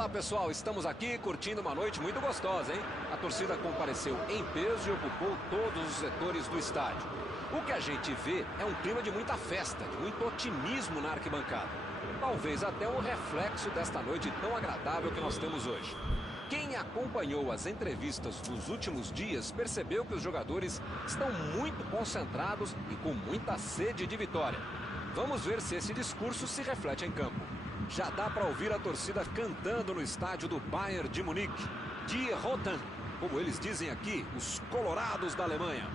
Olá pessoal, estamos aqui curtindo uma noite muito gostosa, hein? A torcida compareceu em peso e ocupou todos os setores do estádio. O que a gente vê é um clima de muita festa, de muito otimismo na arquibancada. Talvez até um reflexo desta noite tão agradável que nós temos hoje. Quem acompanhou as entrevistas nos últimos dias percebeu que os jogadores estão muito concentrados e com muita sede de vitória. Vamos ver se esse discurso se reflete em campo. Já dá para ouvir a torcida cantando no estádio do Bayern de Munique. Die Roten, como eles dizem aqui, os colorados da Alemanha.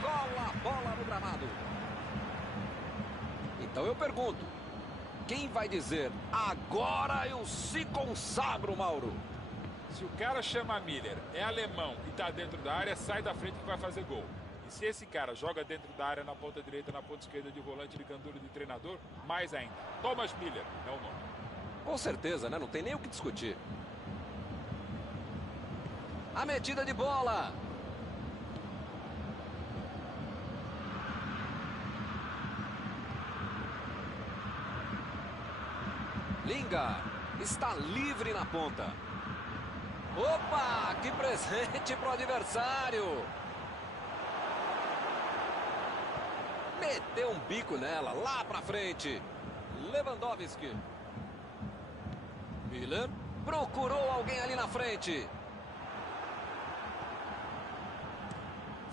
Cola a bola no gramado. Então eu pergunto, quem vai dizer, agora eu se consagro, Mauro? Se o cara chama Miller, é alemão e tá dentro da área, sai da frente que vai fazer gol. E se esse cara joga dentro da área na ponta direita, na ponta esquerda de volante de gandula de treinador, mais ainda. Thomas Miller é o nome. Com certeza, né? Não tem nem o que discutir. A metida de bola. Lingard está livre na ponta. Opa, que presente para o adversário. Meteu um bico nela, lá pra frente. Lewandowski. Miller procurou alguém ali na frente.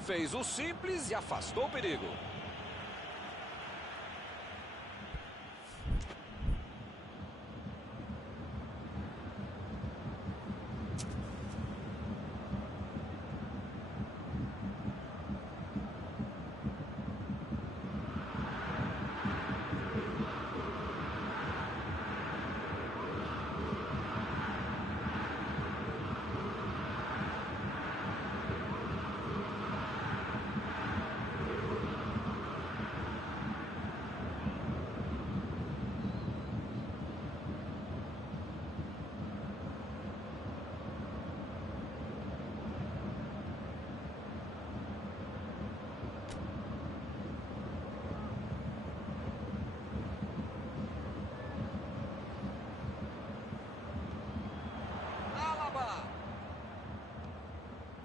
Fez o simples e afastou o perigo.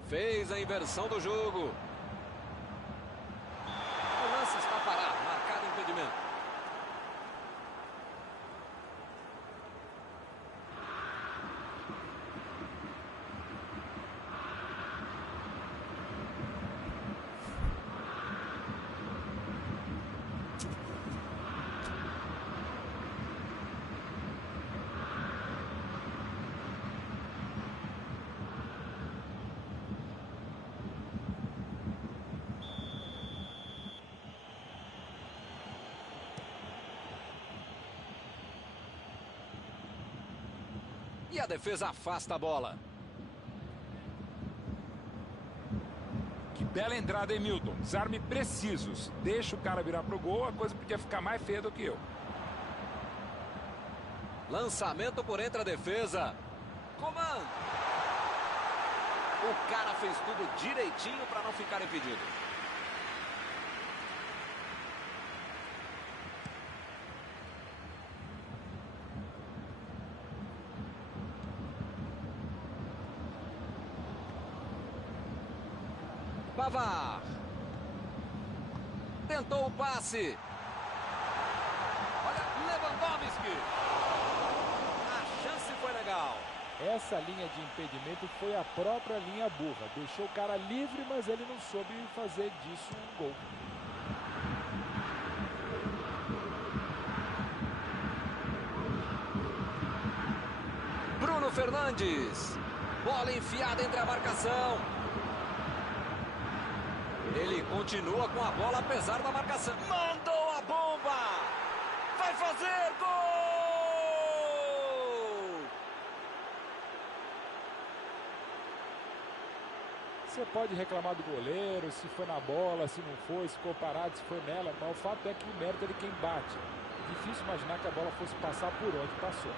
Fez a inversão do jogo. O lance está parado, marcado impedimento. E a defesa afasta a bola. Que bela entrada, hein, Milton? Desarme precisos. Deixa o cara virar pro gol, a coisa podia ficar mais feia do que eu. Lançamento por entre a defesa. Comando. O cara fez tudo direitinho para não ficar impedido. Pavard. Tentou o passe. Olha, Lewandowski. A chance foi legal. Essa linha de impedimento foi a própria linha burra. Deixou o cara livre, mas ele não soube fazer disso um gol. Bruno Fernandes. Bola enfiada entre a marcação. Ele continua com a bola apesar da marcação. Mandou a bomba! Vai fazer gol! Você pode reclamar do goleiro, se foi na bola, se não foi, se ficou parado, se foi nela. Mas o fato é que o mérito é de quem bate. Difícil imaginar que a bola fosse passar por onde passou.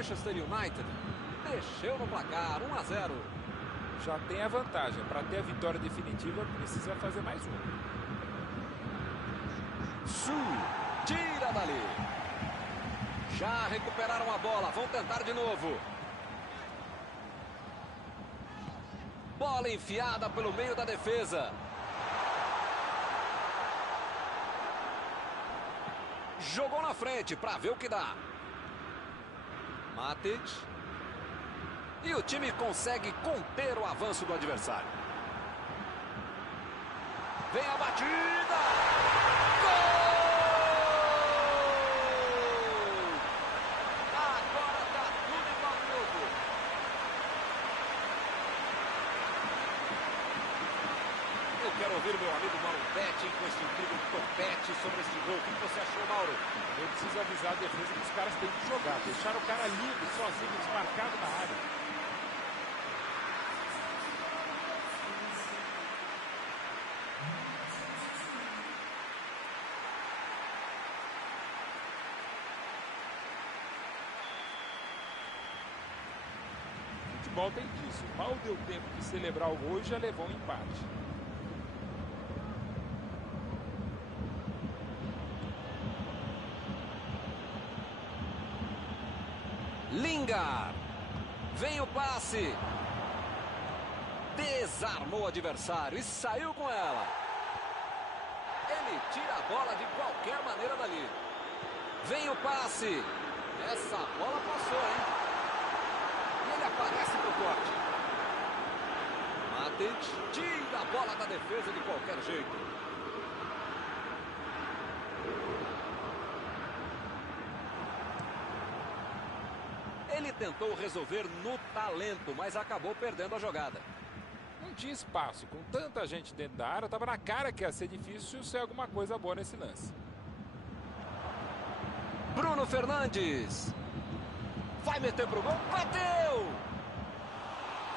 Manchester United mexeu no placar, 1-0. Já tem a vantagem. Para ter a vitória definitiva, precisa fazer mais um. Tira dali. Já recuperaram a bola, vão tentar de novo. Bola enfiada pelo meio da defesa. Jogou na frente para ver o que dá. Matic. E o time consegue conter o avanço do adversário. Vem a batida. Gol! Agora tá tudo igual ao jogo. Eu quero ouvir meu amigo Mauro Betti com esse incrível topete sobre esse gol. O que você achou, Mauro? Eu preciso avisar a defesa que os caras têm que jogar. Deixaram o cara livre, sozinho, desmarcado na área. O futebol tem disso. Mal deu tempo de celebrar o gol e já levou um empate. Lingard. Vem o passe. Desarmou o adversário e saiu com ela. Ele tira a bola de qualquer maneira dali. Vem o passe. Essa bola passou, hein? E ele aparece pro corte. Matic tira a bola da defesa de qualquer jeito. Ele tentou resolver no talento, mas acabou perdendo a jogada. Não tinha espaço. Com tanta gente dentro da área, estava na cara que ia ser difícil ser alguma coisa boa nesse lance. Bruno Fernandes. Vai meter pro gol. Bateu!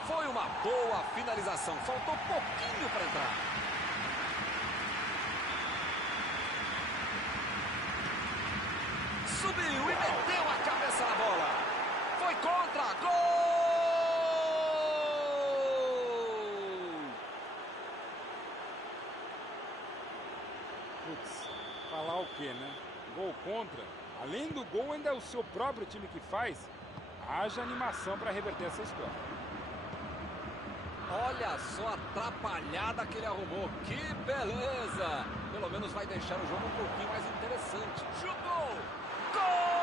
Foi uma boa finalização. Faltou pouquinho para entrar. Subiu e meteu a cabeça na bola. Foi contra. Gol! Putz, falar o quê, né? Gol contra. Além do gol, ainda é o seu próprio time que faz. Haja animação para reverter essa história. Olha só a atrapalhada que ele arrumou. Que beleza! Pelo menos vai deixar o jogo um pouquinho mais interessante. Chutou! Gol!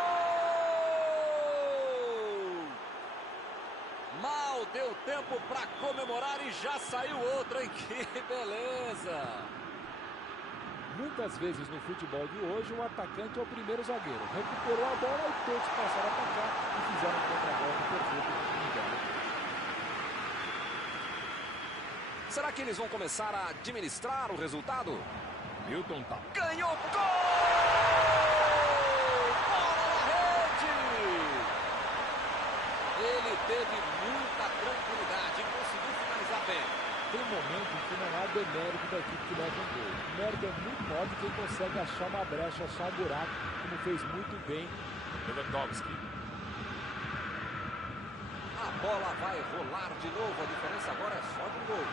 Mal deu tempo para comemorar e já saiu outra, hein? Que beleza! Muitas vezes no futebol de hoje, o atacante é o primeiro zagueiro. Recuperou a bola e todos passaram a atacar e fizeram um contra-golpe perfeito. Será que eles vão começar a administrar o resultado? Milton tá. Ganhou! Gol! Bola na rede! Ele teve muita tranquilidade e conseguiu finalizar bem. Tem um momento em que não há demérito da equipe que leva um gol. O mérito é muito maior de quem consegue achar uma brecha, achar um buraco, como fez muito bem Lewandowski. A bola vai rolar de novo, a diferença agora é só de um gol.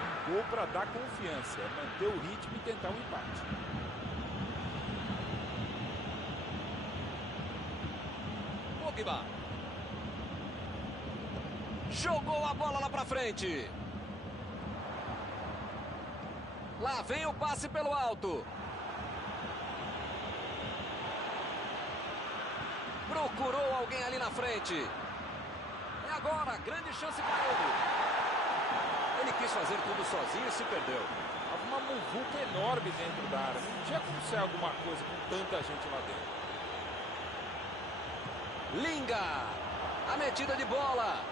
Um gol para dar confiança, manter o ritmo e tentar um empate. Pogba. Jogou a bola lá pra frente. Lá vem o passe pelo alto. Procurou alguém ali na frente. É agora, grande chance para ele. Ele quis fazer tudo sozinho e se perdeu. Há uma muvuca enorme dentro da área. Não tinha como ser alguma coisa com tanta gente lá dentro. Lingard. A metida de bola.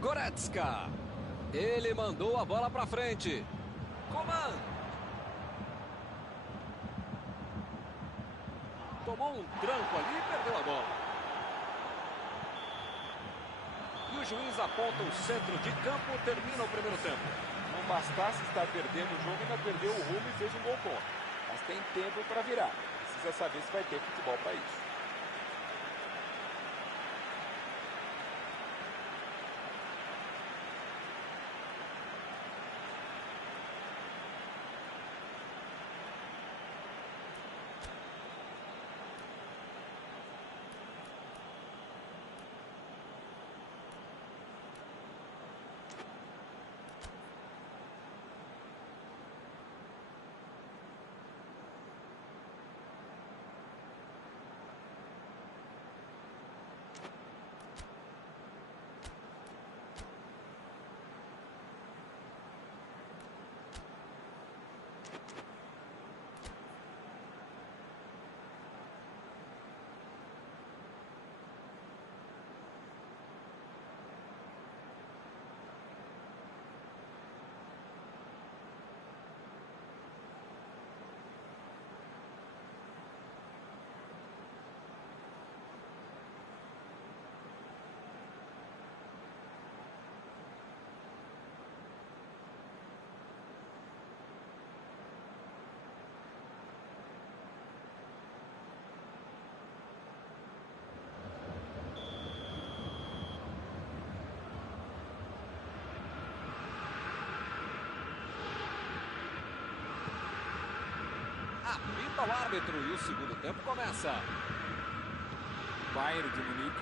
Goretzka. Ele mandou a bola para frente. Coman. Tomou um tranco ali e perdeu a bola. E o juiz aponta o centro de campo. Termina o primeiro tempo. bastasse estar perdendo o jogo, ainda perdeu o rumo e fez um gol contra. Mas tem tempo para virar. Precisa saber se vai ter futebol para isso. Apita o árbitro e o segundo tempo começa. Bayern de Munique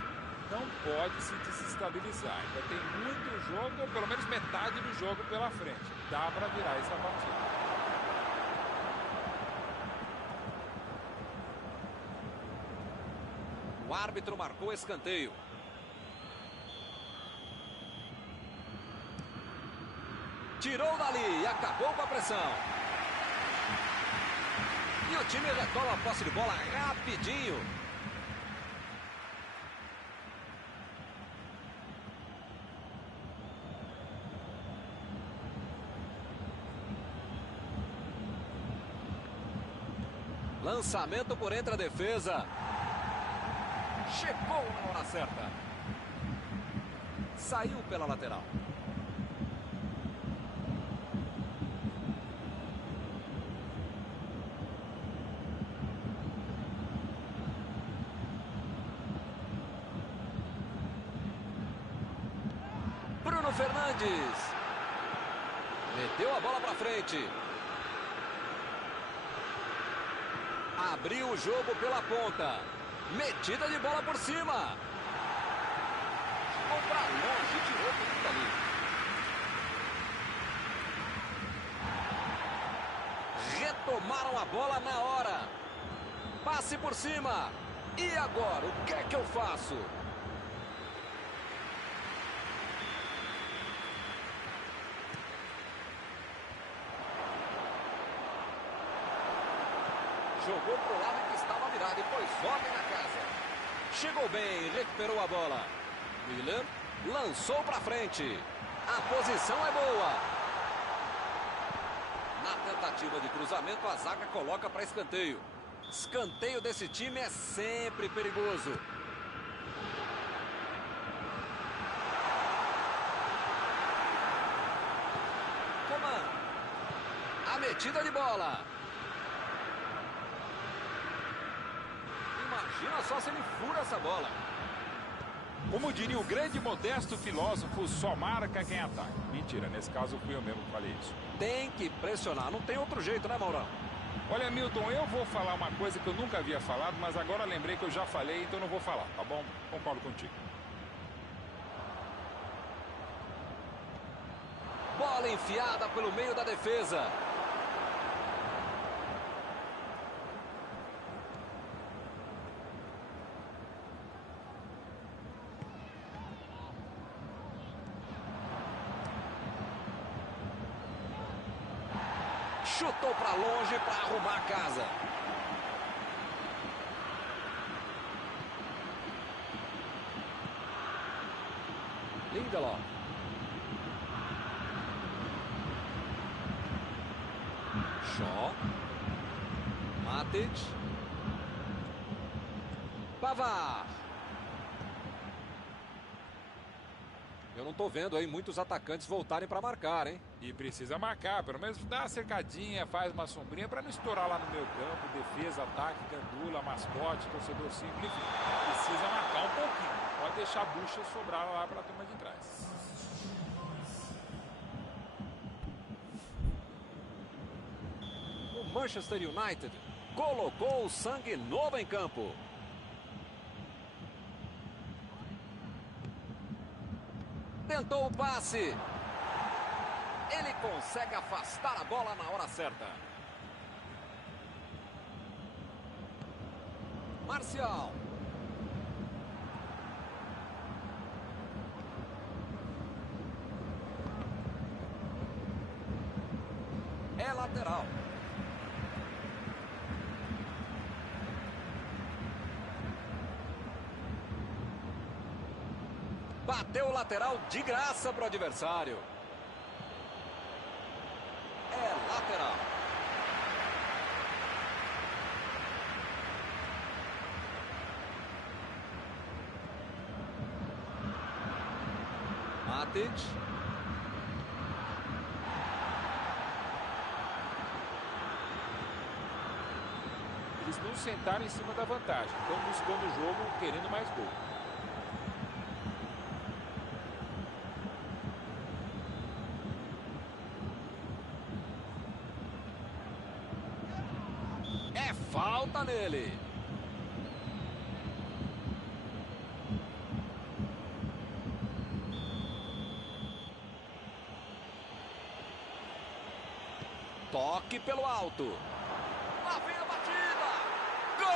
não pode se desestabilizar. Ainda tem muito jogo, ou pelo menos metade do jogo pela frente. Dá para virar essa partida. O árbitro marcou escanteio. Tirou dali e acabou com a pressão. E o time retoma a posse de bola rapidinho. Lançamento por entre a defesa. Chegou na hora certa. Saiu pela lateral. Bruno Fernandes. Meteu a bola para frente. Abriu o jogo pela ponta. Metida de bola por cima. Chegou para longe e tirou tudo ali. Retomaram a bola na hora. Passe por cima. E agora, o que é que eu faço? Jogou pro lado que estava virado e pôs ordem na casa. Chegou bem, recuperou a bola. Miller lançou para frente. A posição é boa. Na tentativa de cruzamento, a zaga coloca para escanteio. Escanteio desse time é sempre perigoso. Coman. A metida de bola. Imagina só se ele fura essa bola. Como diria o grande modesto filósofo, só marca quem ataca. Mentira, nesse caso fui eu mesmo que falei isso. Tem que pressionar, não tem outro jeito, né, Maurão? Olha, Milton, eu vou falar uma coisa que eu nunca havia falado, mas agora lembrei que eu já falei, então não vou falar, tá bom? Concordo contigo. Bola enfiada pelo meio da defesa. Chutou para longe para arrumar a casa. Lindelof. Shaw. Matic. Pavard. Eu não tô vendo aí muitos atacantes voltarem para marcar, hein? E precisa marcar, pelo menos dá uma cercadinha, faz uma sombrinha para não estourar lá no meio campo, defesa, ataque, gandula, mascote, torcedor simples, enfim. Precisa marcar um pouquinho, não pode deixar a bucha sobrar lá para a turma de trás. O Manchester United colocou o sangue novo em campo. Tentou o passe. Ele consegue afastar a bola na hora certa. Marcial. É lateral. Bateu o lateral de graça para o adversário. É lateral. Matic. Eles não sentaram em cima da vantagem. Estão buscando o jogo, querendo mais gol. Falta nele. Toque pelo alto. Lá vem a batida. Gol!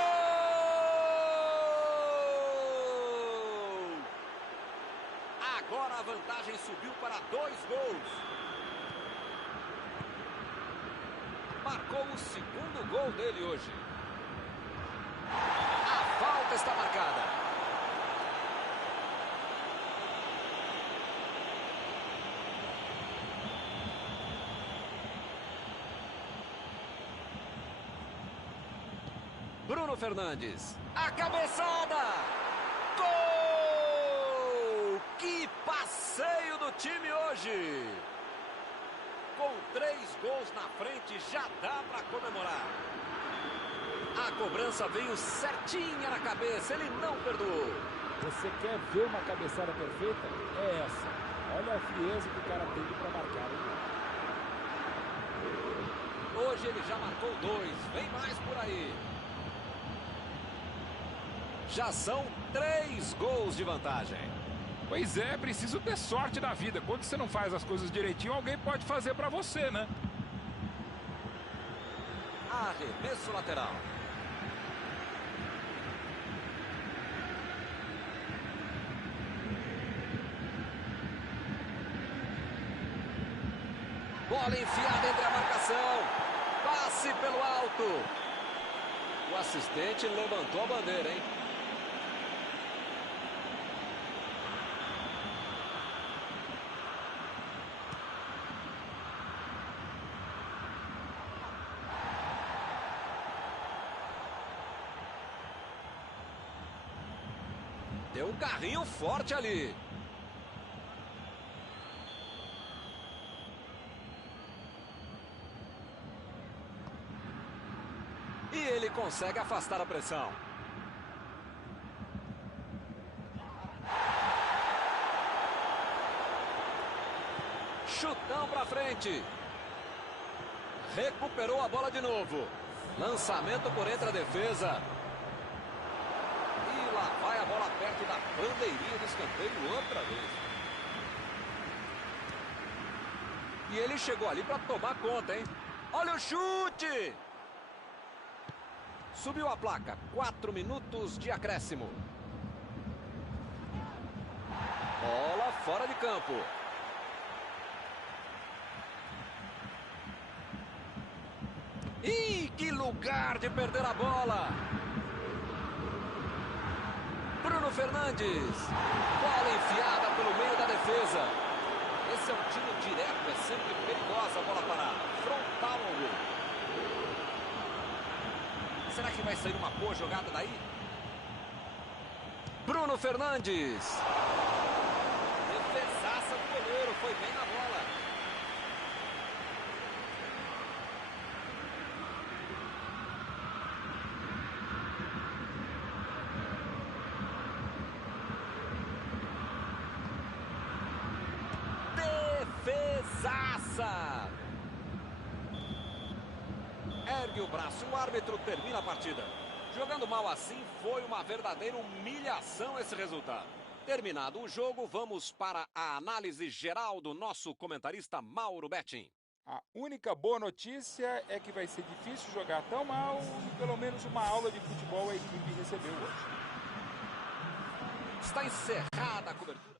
Agora a vantagem subiu para 2 gols. Marcou o segundo gol dele hoje. A falta está marcada. Bruno Fernandes. A cabeçada. Gol! Que passeio do time hoje. Com 3 gols na frente, já dá para comemorar. A cobrança veio certinha na cabeça, ele não perdoou. Você quer ver uma cabeçada perfeita? É essa. Olha a frieza que o cara teve para marcar. Hoje ele já marcou 2, vem mais por aí. Já são 3 gols de vantagem. Pois é, preciso ter sorte da vida. Quando você não faz as coisas direitinho, alguém pode fazer para você, né? Arremesso lateral. Bola enfiada entre a marcação. Passe pelo alto. O assistente levantou a bandeira, hein? Deu um carrinho forte ali. E ele consegue afastar a pressão. Chutão pra frente. Recuperou a bola de novo. Lançamento por entre a defesa. E lá vai a bola perto da bandeirinha do escanteio outra vez. E ele chegou ali para tomar conta, hein? Olha o chute! Subiu a placa. 4 minutos de acréscimo. Bola fora de campo. Ih, que lugar de perder a bola! Bruno Fernandes. Bola enfiada pelo meio da defesa. Esse é um tiro direto, é sempre perigosa a bola parada. Frontal ao gol. Será que vai sair uma boa jogada daí? Bruno Fernandes. Defesaça goleiro foi bem na bola. Defesaça! Ergue o braço, o árbitro termina a partida. Jogando mal assim, foi uma verdadeira humilhação esse resultado. Terminado o jogo, vamos para a análise geral do nosso comentarista Mauro Betting. A única boa notícia é que vai ser difícil jogar tão mal e pelo menos uma aula de futebol a equipe recebeu hoje. Está encerrada a cobertura.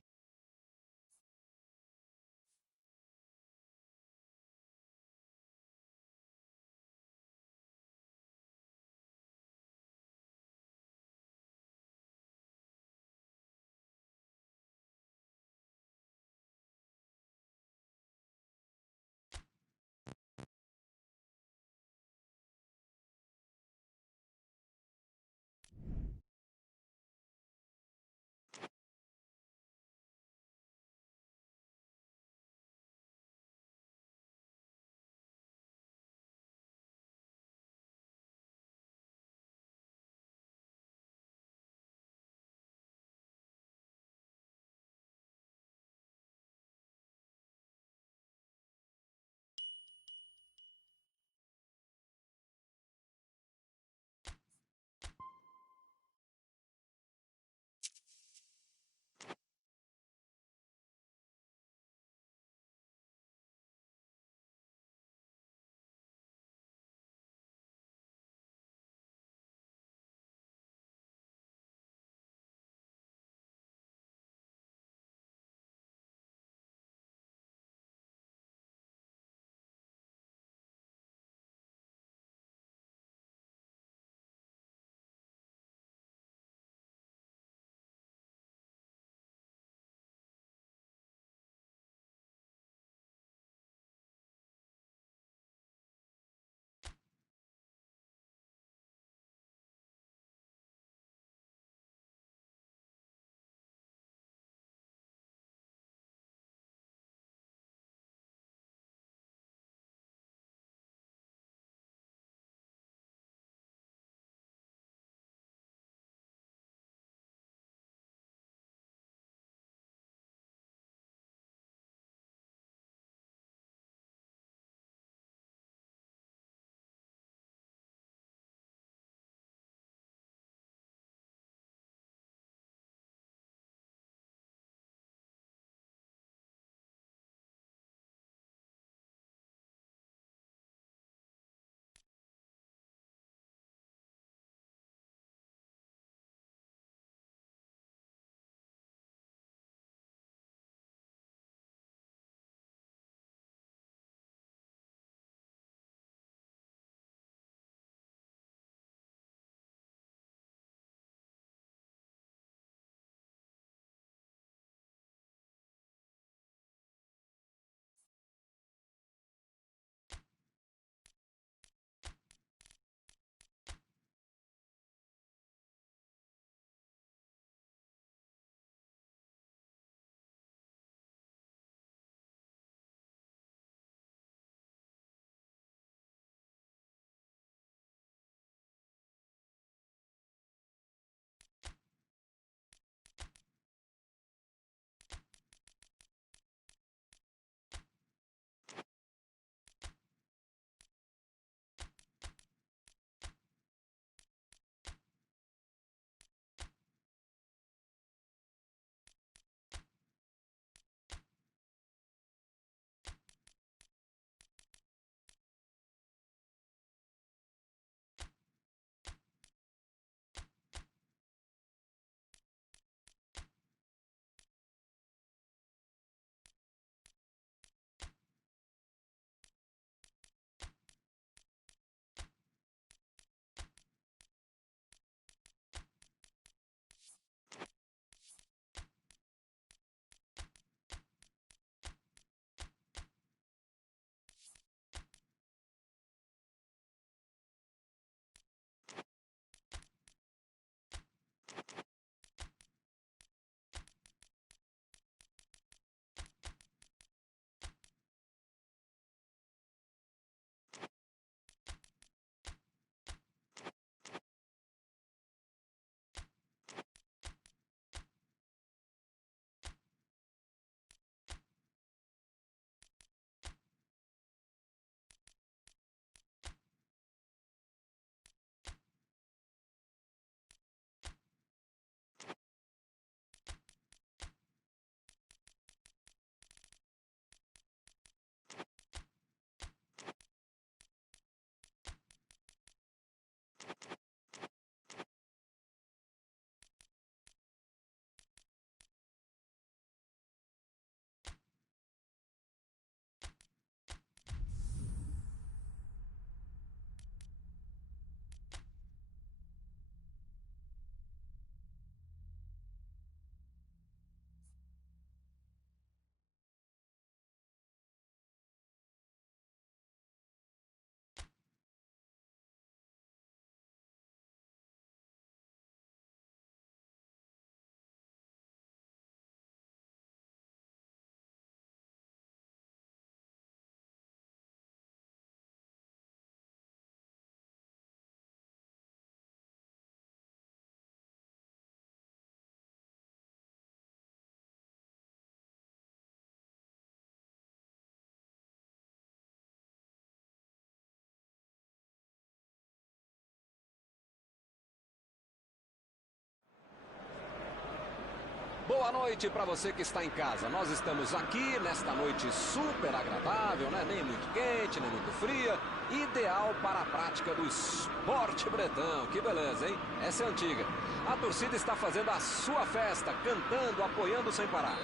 Boa noite para você que está em casa. Nós estamos aqui nesta noite super agradável, né? Nem muito quente, nem muito fria. Ideal para a prática do esporte bretão. Que beleza, hein? Essa é antiga. A torcida está fazendo a sua festa, cantando, apoiando sem parar.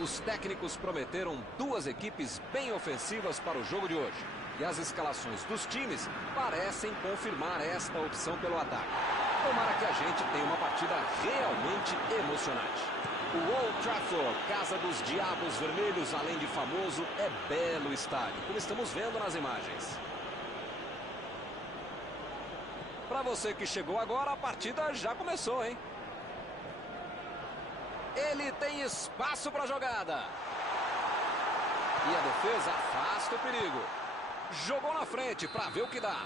Os técnicos prometeram duas equipes bem ofensivas para o jogo de hoje. E as escalações dos times parecem confirmar esta opção pelo ataque. Tomara que a gente tenha uma partida realmente emocionante. O Old Trafford, casa dos Diabos Vermelhos, além de famoso, é belo estádio, como estamos vendo nas imagens. Para você que chegou agora, a partida já começou, hein? Ele tem espaço para a jogada. E a defesa afasta o perigo. Jogou na frente para ver o que dá.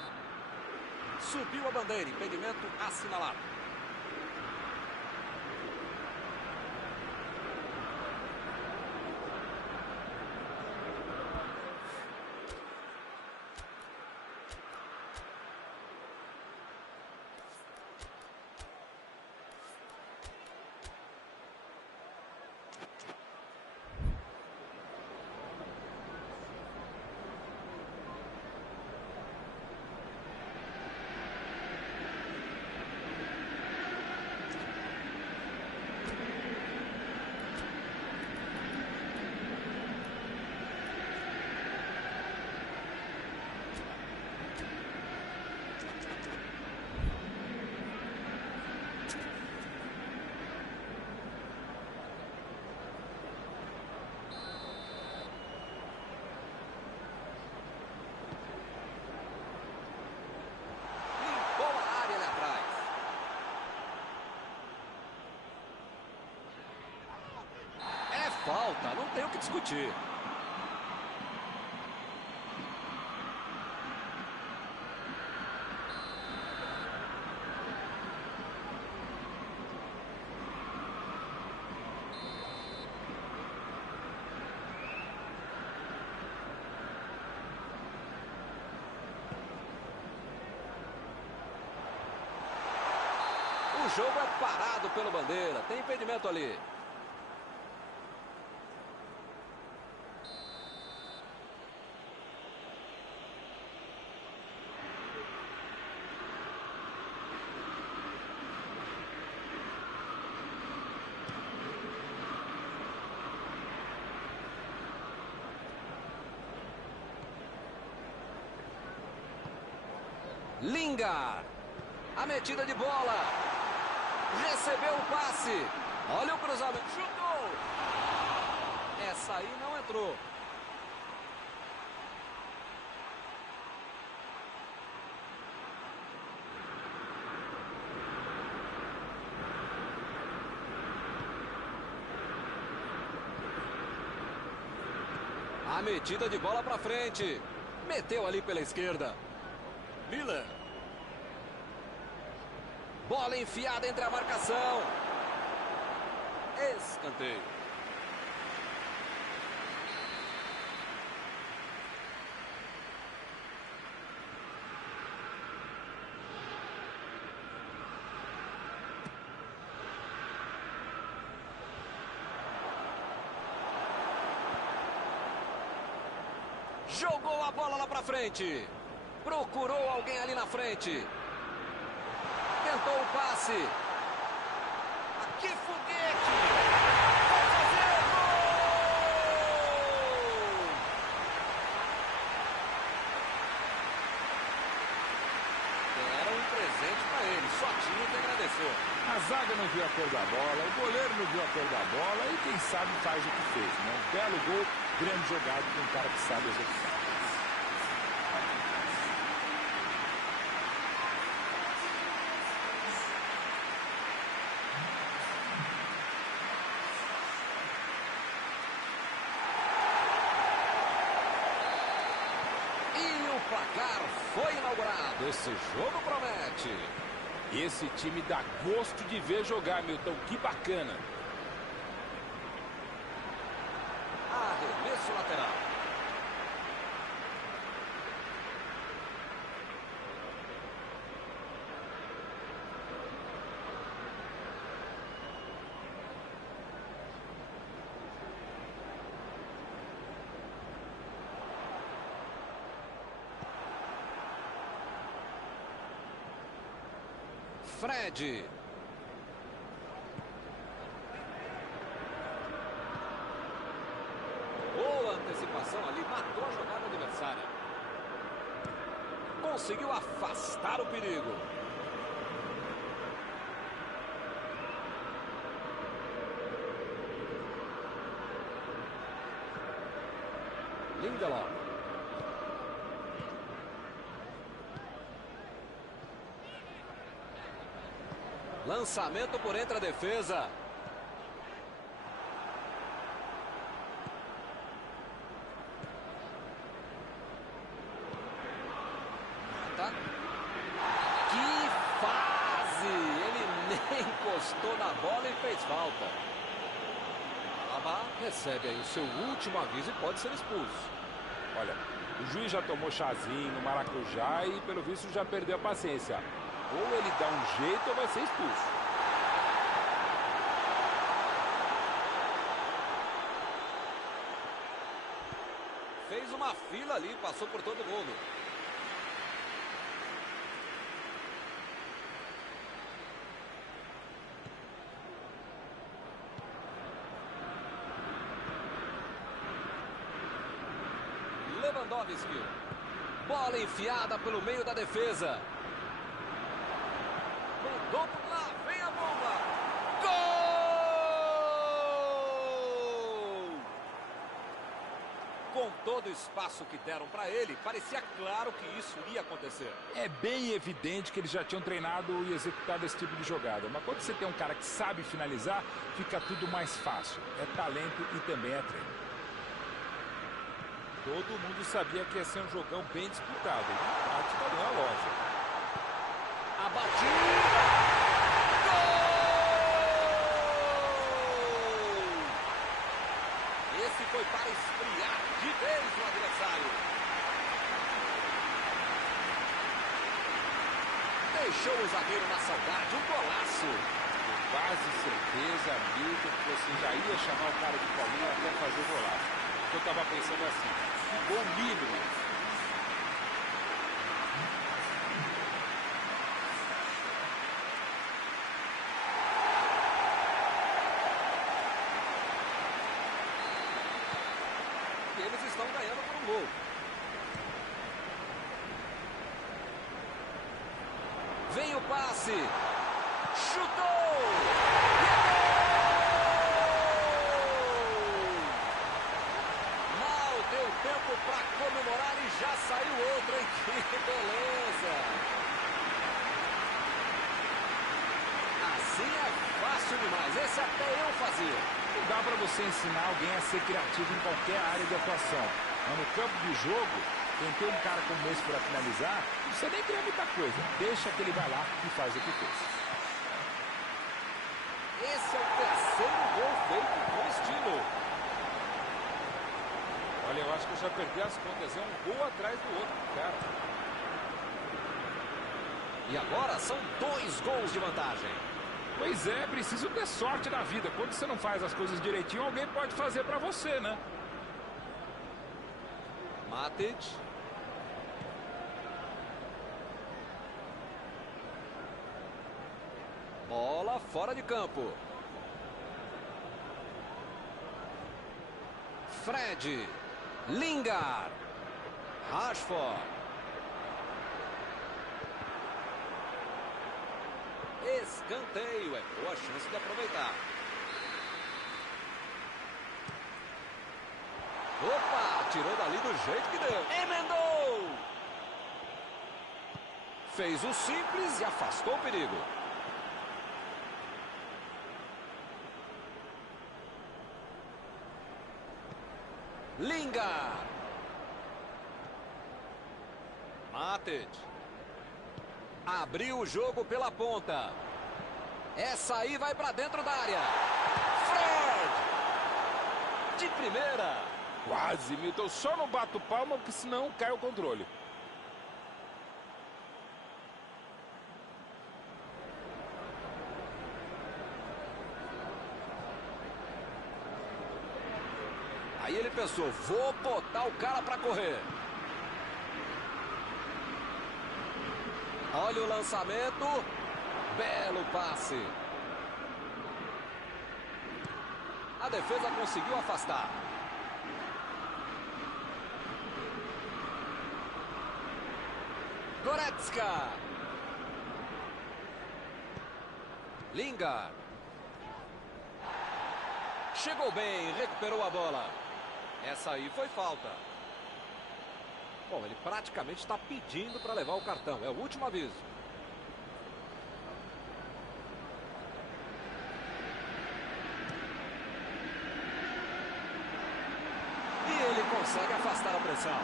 Subiu a bandeira, impedimento assinalado. Falta, não tem o que discutir. O jogo é parado pelo bandeira, tem impedimento ali. Lingard, a metida de bola, recebeu o passe, olha o cruzamento, chutou, essa aí não entrou. A metida de bola para frente, meteu ali pela esquerda. Miller. Bola enfiada entre a marcação. Escanteio. Jogou a bola lá pra frente. Procurou alguém ali na frente. Tentou o passe. Aqui foguete. Vai fazer gol! Era um presente para ele. Só tinha que agradecer. A zaga não viu a cor da bola, o goleiro não viu a cor da bola e quem sabe faz o que fez, né? Um belo gol, grande jogada de um cara que sabe executar. O placar foi inaugurado. Esse jogo promete. Esse time dá gosto de ver jogar, Milton. Que bacana. Arremesso lateral. Fred. Boa antecipação ali, matou a jogada adversária. Conseguiu afastar o perigo. Lindelof. Lançamento por entre a defesa. Mata. Que fase! Ele nem encostou na bola e fez falta. Alaba recebe aí o seu último aviso e pode ser expulso. Olha, o juiz já tomou chazinho, maracujá e pelo visto já perdeu a paciência. Ou ele dá um jeito ou vai ser expulso. Fez uma fila ali, passou por todo mundo. Lewandowski. Bola enfiada pelo meio da defesa. Mandou por lá, vem a bomba. Gol! Com todo o espaço que deram para ele, parecia claro que isso ia acontecer. É bem evidente que eles já tinham treinado e executado esse tipo de jogada. Mas quando você tem um cara que sabe finalizar, fica tudo mais fácil. É talento e também é treino. Todo mundo sabia que ia ser um jogão bem disputado. O empate valeu a loja. A batida! Gol! Esse foi para esfriar de vez o adversário. Deixou o zagueiro na saudade, um golaço. Com quase certeza, amigo, que você já ia chamar o cara de Paulinho até fazer golaço. Eu estava pensando assim, que gol lindo. E eles estão ganhando por um gol. Vem o passe. Chutou! Tempo para comemorar e já saiu outro, hein? Que beleza! Assim é fácil demais. Esse até eu fazia. Não dá para você ensinar alguém a ser criativo em qualquer área de atuação. Mas no campo de jogo, quem tem um cara como esse para finalizar, não precisa nem criar muita coisa. Deixa que ele vai lá e faz o que fez. Esse é o terceiro gol feito com estilo. Olha, eu acho que eu já perdi as contas. É um gol atrás do outro, cara. E agora são 2 gols de vantagem. Pois é, preciso ter sorte na vida. Quando você não faz as coisas direitinho, alguém pode fazer pra você, né? Matic. Bola fora de campo. Fred. Lingard. Rashford. Escanteio. É boa chance de aproveitar. Opa! Tirou dali do jeito que deu. Emendou! Fez o simples e afastou o perigo. Lingard. Matic. Abriu o jogo pela ponta. Essa aí vai para dentro da área. Fred. De primeira. Quase, Milton. Só não bato palma, porque senão cai o controle. Aí ele pensou, vou botar o cara para correr. Olha o lançamento. Belo passe. A defesa conseguiu afastar. Goretzka. Lingard. Chegou bem, recuperou a bola. Essa aí foi falta. Bom, ele praticamente está pedindo para levar o cartão. É o último aviso. E ele consegue afastar a pressão.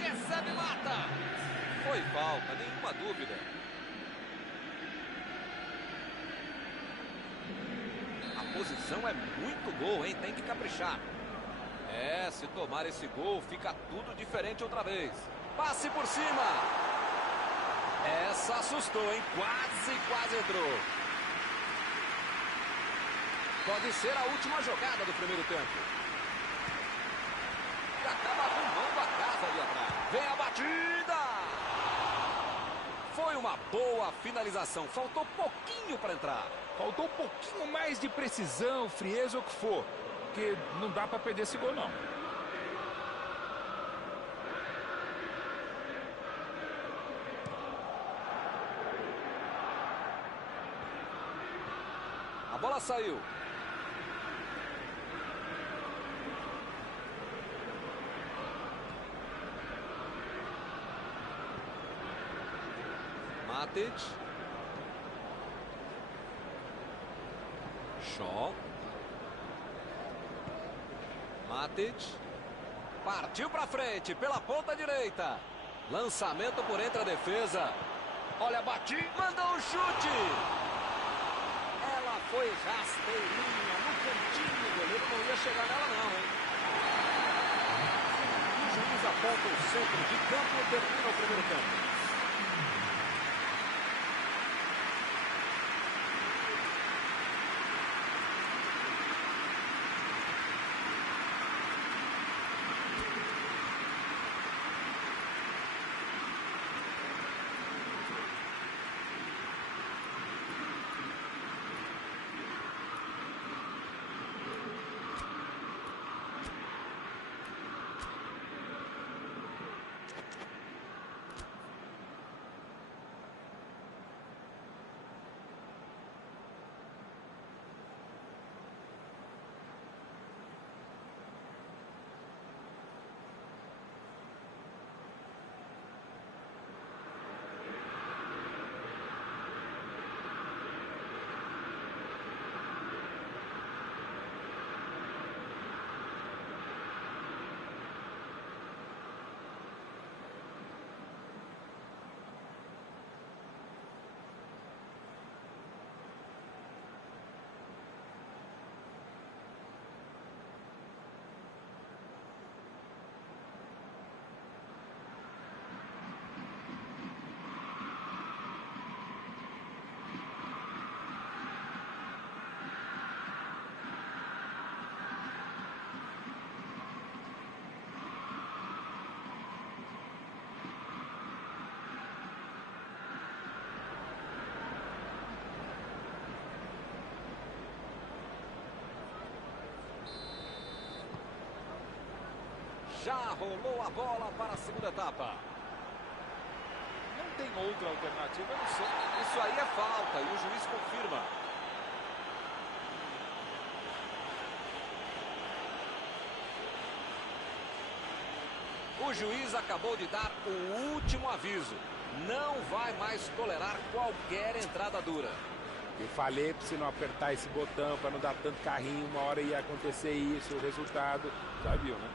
Recebe, mata. Foi falta, nenhuma dúvida. A posição é muito boa, hein? Tem que caprichar. É, se tomar esse gol, fica tudo diferente outra vez. Passe por cima. Essa assustou, hein? Quase entrou. Pode ser a última jogada do primeiro tempo. E acaba arrumando a casa ali atrás. Vem a batida. Foi uma boa finalização. Faltou pouquinho para entrar. Faltou um pouquinho mais de precisão, frieza ou o que for. Porque não dá para perder esse gol, não. A bola saiu. Matic. Shaw. Matic. Partiu para frente pela ponta direita. Lançamento por entre a defesa. Olha a batida. Mandou um chute. Ela foi rasteirinha no cantinho. O goleiro não ia chegar nela não, hein? O juiz aponta o centro de campo e termina o primeiro tempo. Já rolou a bola para a segunda etapa. Não tem outra alternativa, eu não sei. Isso aí é falta e o juiz confirma. O juiz acabou de dar o último aviso. Não vai mais tolerar qualquer entrada dura. Eu falei para você não apertar esse botão, para não dar tanto carrinho. Uma hora ia acontecer isso, o resultado. Já viu, né?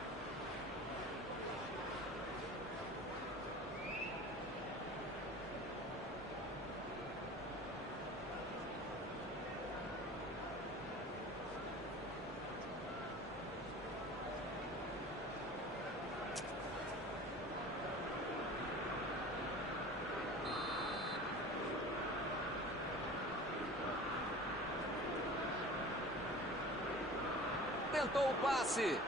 Tentou o passe.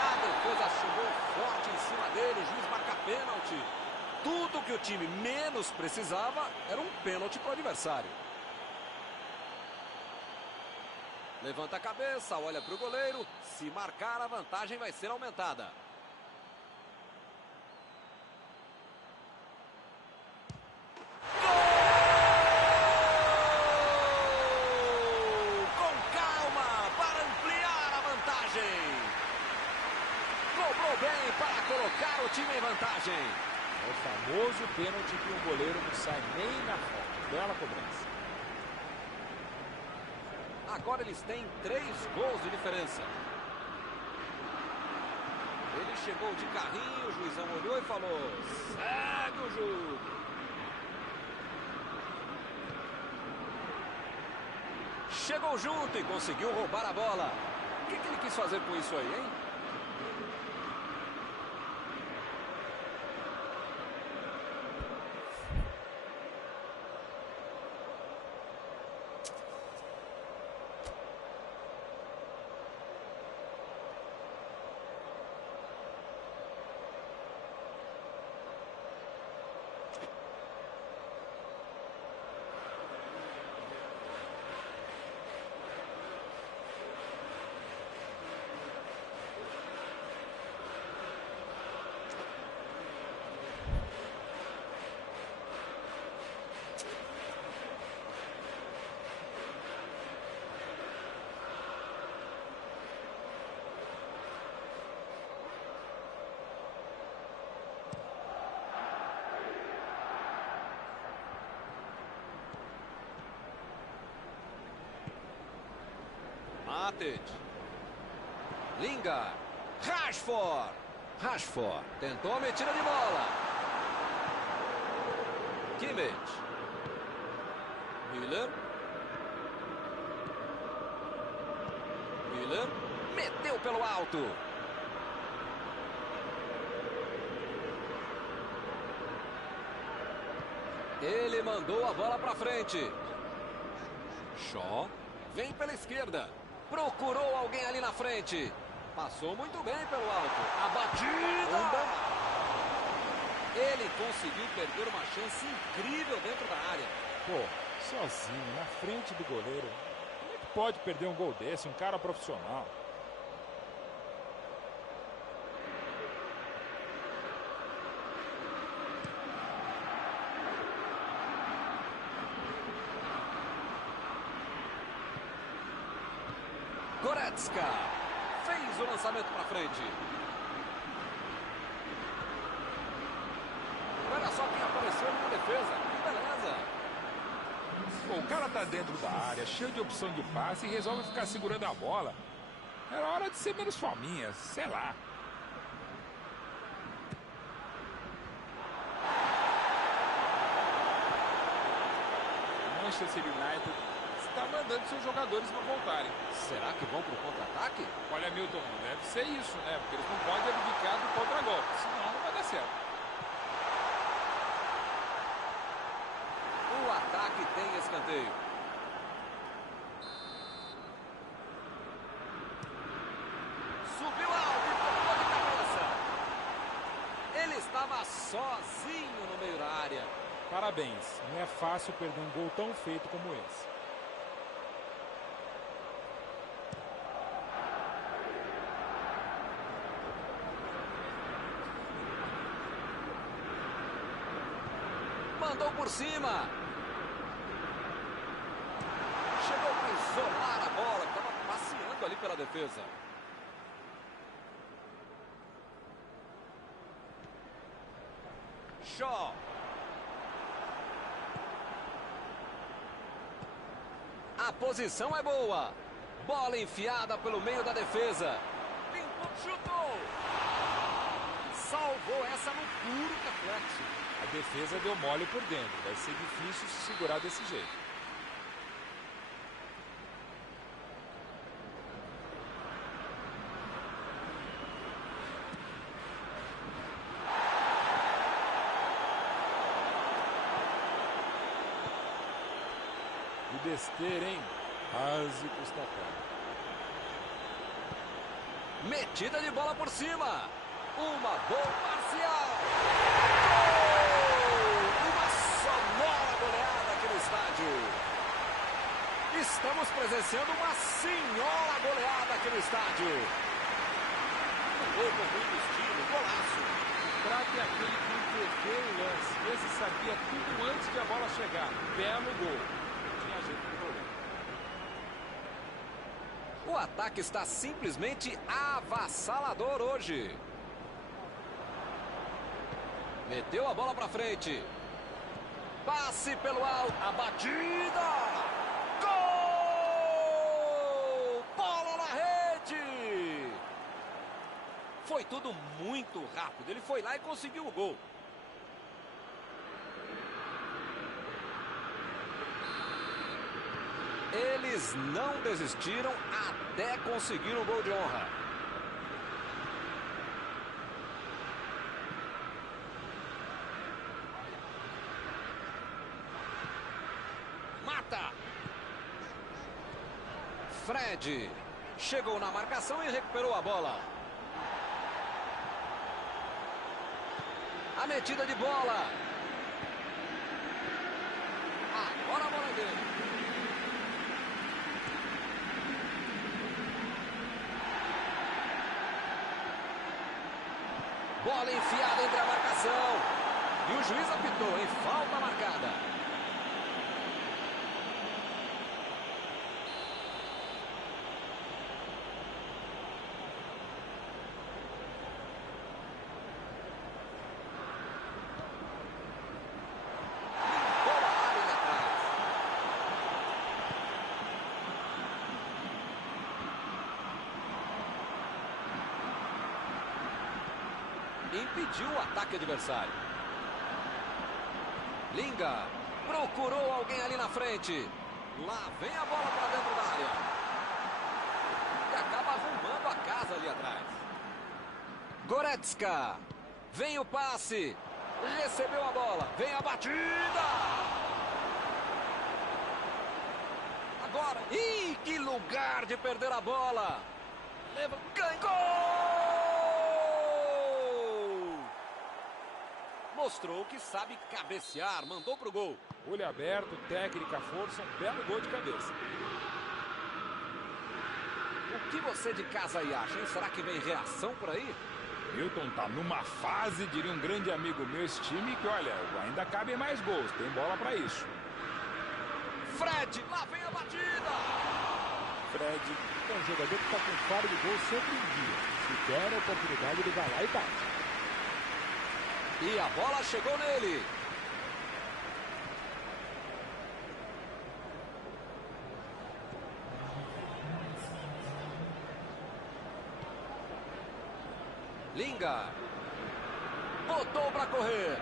A defesa chegou forte em cima dele. O juiz marca pênalti. Tudo que o time menos precisava era um pênalti para o adversário. Levanta a cabeça, olha para o goleiro. Se marcar, a vantagem vai ser aumentada. Bem para colocar o time em vantagem. É o famoso pênalti que o goleiro não sai nem na foto. Bela cobrança. Agora eles têm 3 gols de diferença. Ele chegou de carrinho, o juizão olhou e falou: segue o jogo. Chegou junto e conseguiu roubar a bola. O que ele quis fazer com isso aí, hein? Matic. Lingard. Rashford. Tentou a metida de bola. Kimmich. Müller. Meteu pelo alto. Ele mandou a bola para frente. Shaw. Vem pela esquerda. Procurou alguém ali na frente. Passou muito bem pelo alto. A batida. Ele conseguiu perder uma chance incrível dentro da área. Pô, sozinho, na frente do goleiro. Como é que pode perder um gol desse? Um cara profissional. Goretzka fez o lançamento para frente. Olha só quem apareceu na defesa. Que beleza. Pô, o cara tá dentro da área, cheio de opção de passe e resolve ficar segurando a bola. Era hora de ser menos fominha, sei lá. Manchester United está mandando seus jogadores não voltarem. Será que vão para o contra-ataque? Olha, Milton, deve ser isso, né? Porque eles não podem abdicar do contra-golpe, senão não vai dar certo. O ataque tem escanteio. Subiu alto e tocou de cabeça. Ele estava sozinho no meio da área. Parabéns, não é fácil perder um gol tão feito como esse. Mandou por cima. Chegou para isolar a bola, que estava passeando ali pela defesa. Shaw. A posição é boa. Bola enfiada pelo meio da defesa. Limpou, chutou. Salvou essa no puro reflexo. A defesa deu mole por dentro. Vai ser difícil se segurar desse jeito. Que besteira, hein? Quase custa caro. Metida de bola por cima. Uma boa parcial. Gol! presenciando uma senhora goleada aqui no estádio. Um gol com muito estilo, golaço. O craque é aquele que entendeu o lance. Esse sabia tudo antes de a bola chegar. Belo gol. Não tinha jeito de problema. O ataque está simplesmente avassalador hoje. Meteu a bola para frente. Passe pelo alto. A batida. Gol! Bola na rede. Foi tudo muito rápido. Ele foi lá e conseguiu o gol. Eles não desistiram até conseguir o gol de honra. Mata! Fred chegou na marcação e recuperou a bola. A metida de bola. Agora a bola é dele. Bola enfiada entre a marcação. E o juiz apitou, em falta marcada. Bola a área ali atrás. Impediu o ataque adversário. Linga procurou alguém ali na frente. Lá vem a bola para dentro da área. E acaba arrumando a casa ali atrás. Goretzka. Vem o passe. Recebeu a bola. Vem a batida. Agora. Ih, que lugar de perder a bola. Leva. Ganhou. Mostrou que sabe cabecear, mandou pro gol. Olho aberto, técnica, força, um belo gol de cabeça. O que você de casa aí acha, hein? Será que vem reação por aí? Milton tá numa fase, diria um grande amigo meu, esse time, que olha, ainda cabem mais gols, tem bola pra isso. Fred, lá vem a batida! Fred é um jogador que está com faro de gol sempre em dia. Se der a oportunidade, ele vai lá e bate. E a bola chegou nele. Linga. Botou para correr.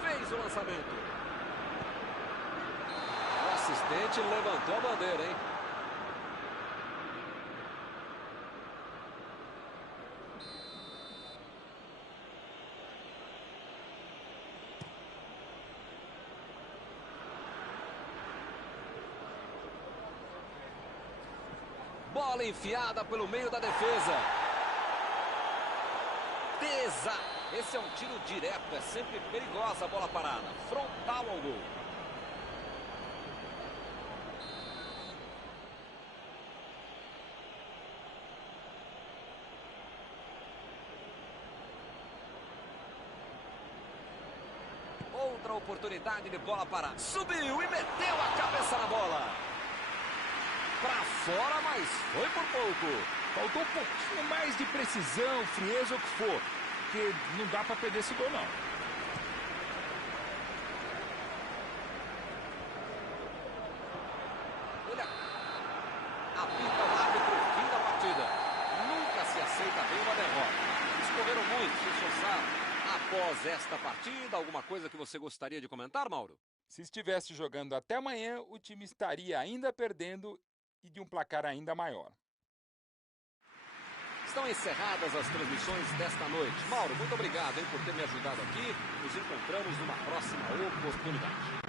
Fez o lançamento. O assistente levantou a bandeira, hein? Bola enfiada pelo meio da defesa. Esse é um tiro direto, é sempre perigosa a bola parada. Frontal ao gol. Outra oportunidade de bola parada. Subiu e meteu a cabeça na bola. Pra fora, mas foi por pouco. Faltou um pouquinho mais de precisão, frieza ou o que for. Porque não dá pra perder esse gol, não. Olha, apita o árbitro, fim da partida. Nunca se aceita bem uma derrota. Eles correram muito, se esforçaram. Após esta partida, alguma coisa que você gostaria de comentar, Mauro? Se estivesse jogando até amanhã, o time estaria ainda perdendo e de um placar ainda maior. Estão encerradas as transmissões desta noite. Mauro, muito obrigado, hein, por ter me ajudado aqui. Nos encontramos numa próxima oportunidade.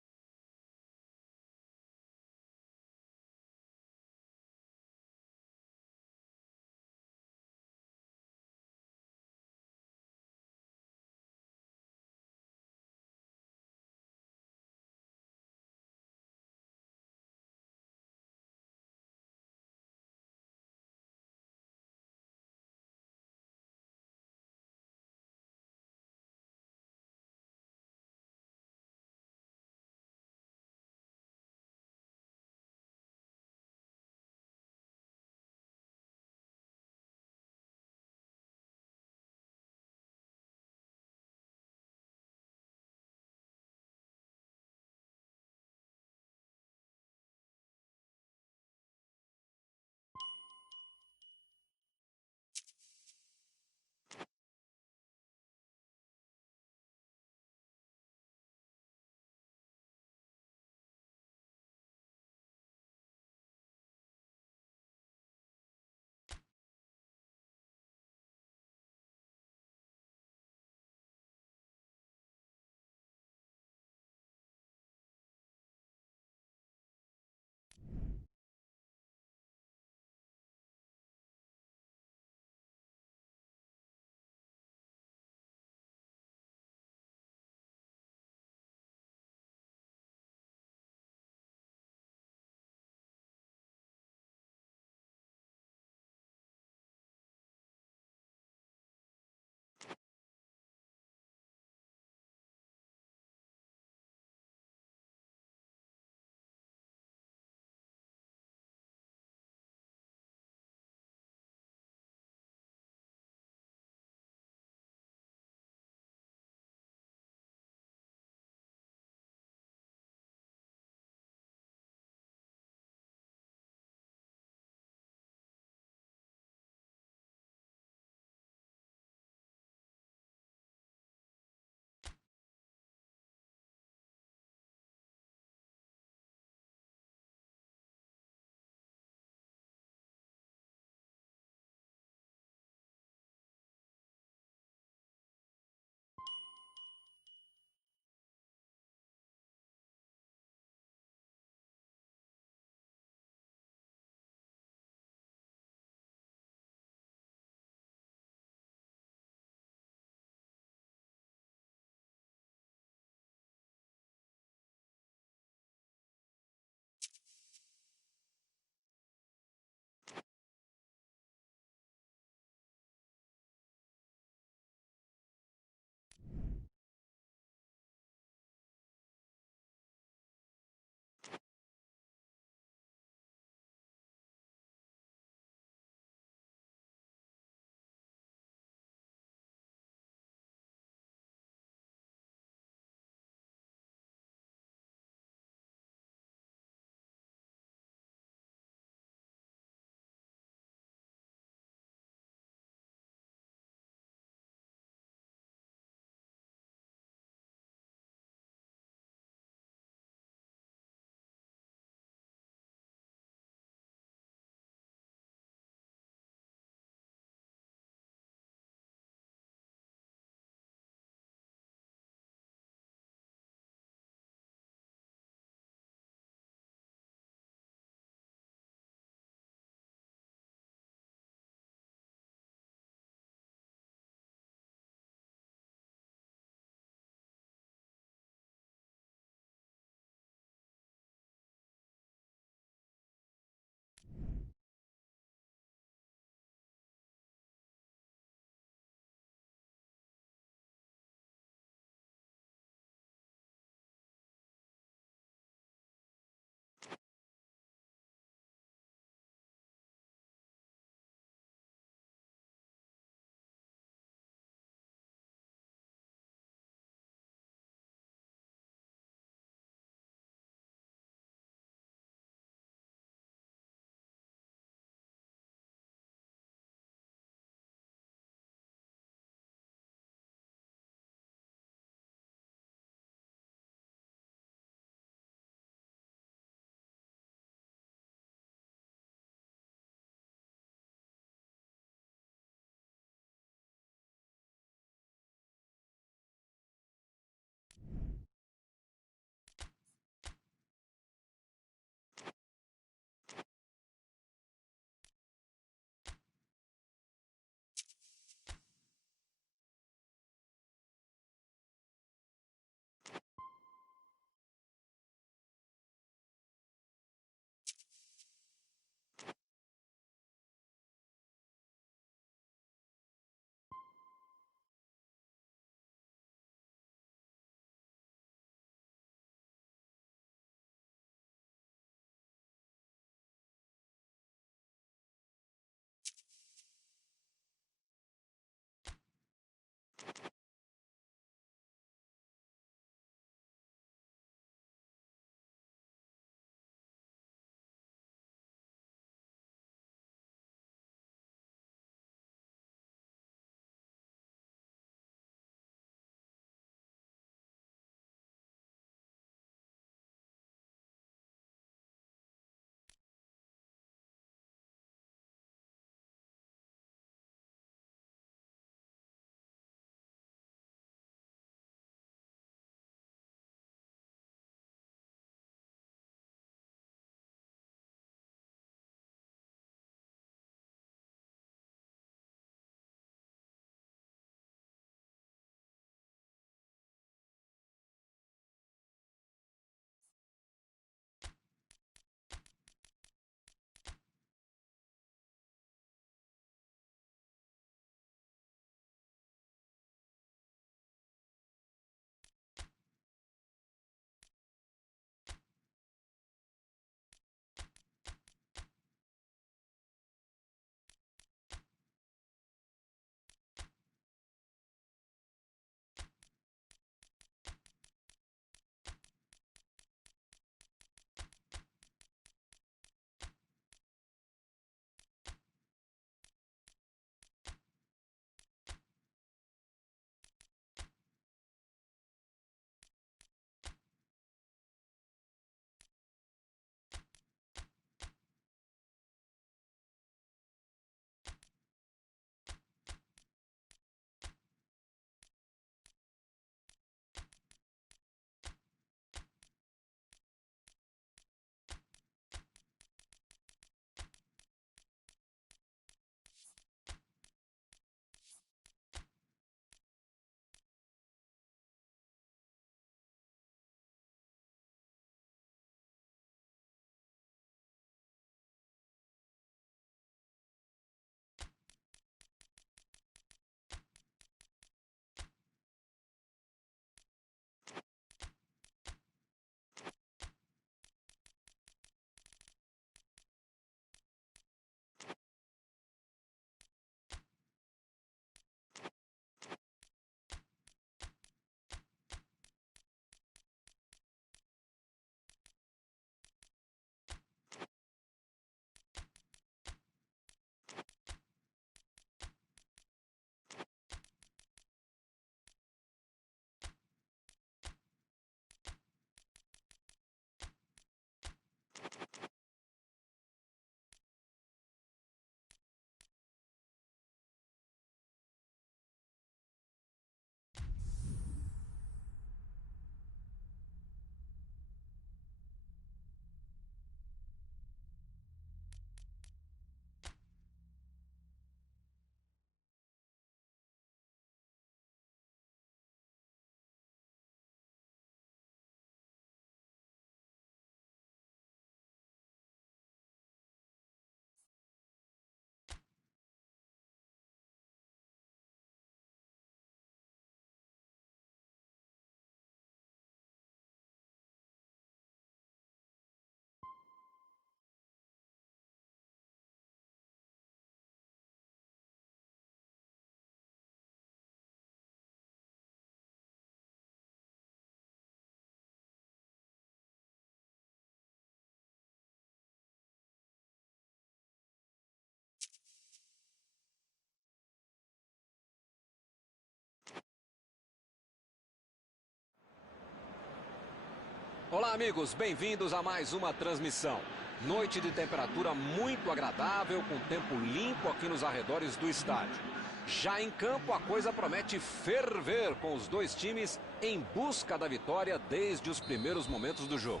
Olá, amigos, bem-vindos a mais uma transmissão. Noite de temperatura muito agradável, com tempo limpo aqui nos arredores do estádio. Já em campo, a coisa promete ferver com os dois times em busca da vitória desde os primeiros momentos do jogo.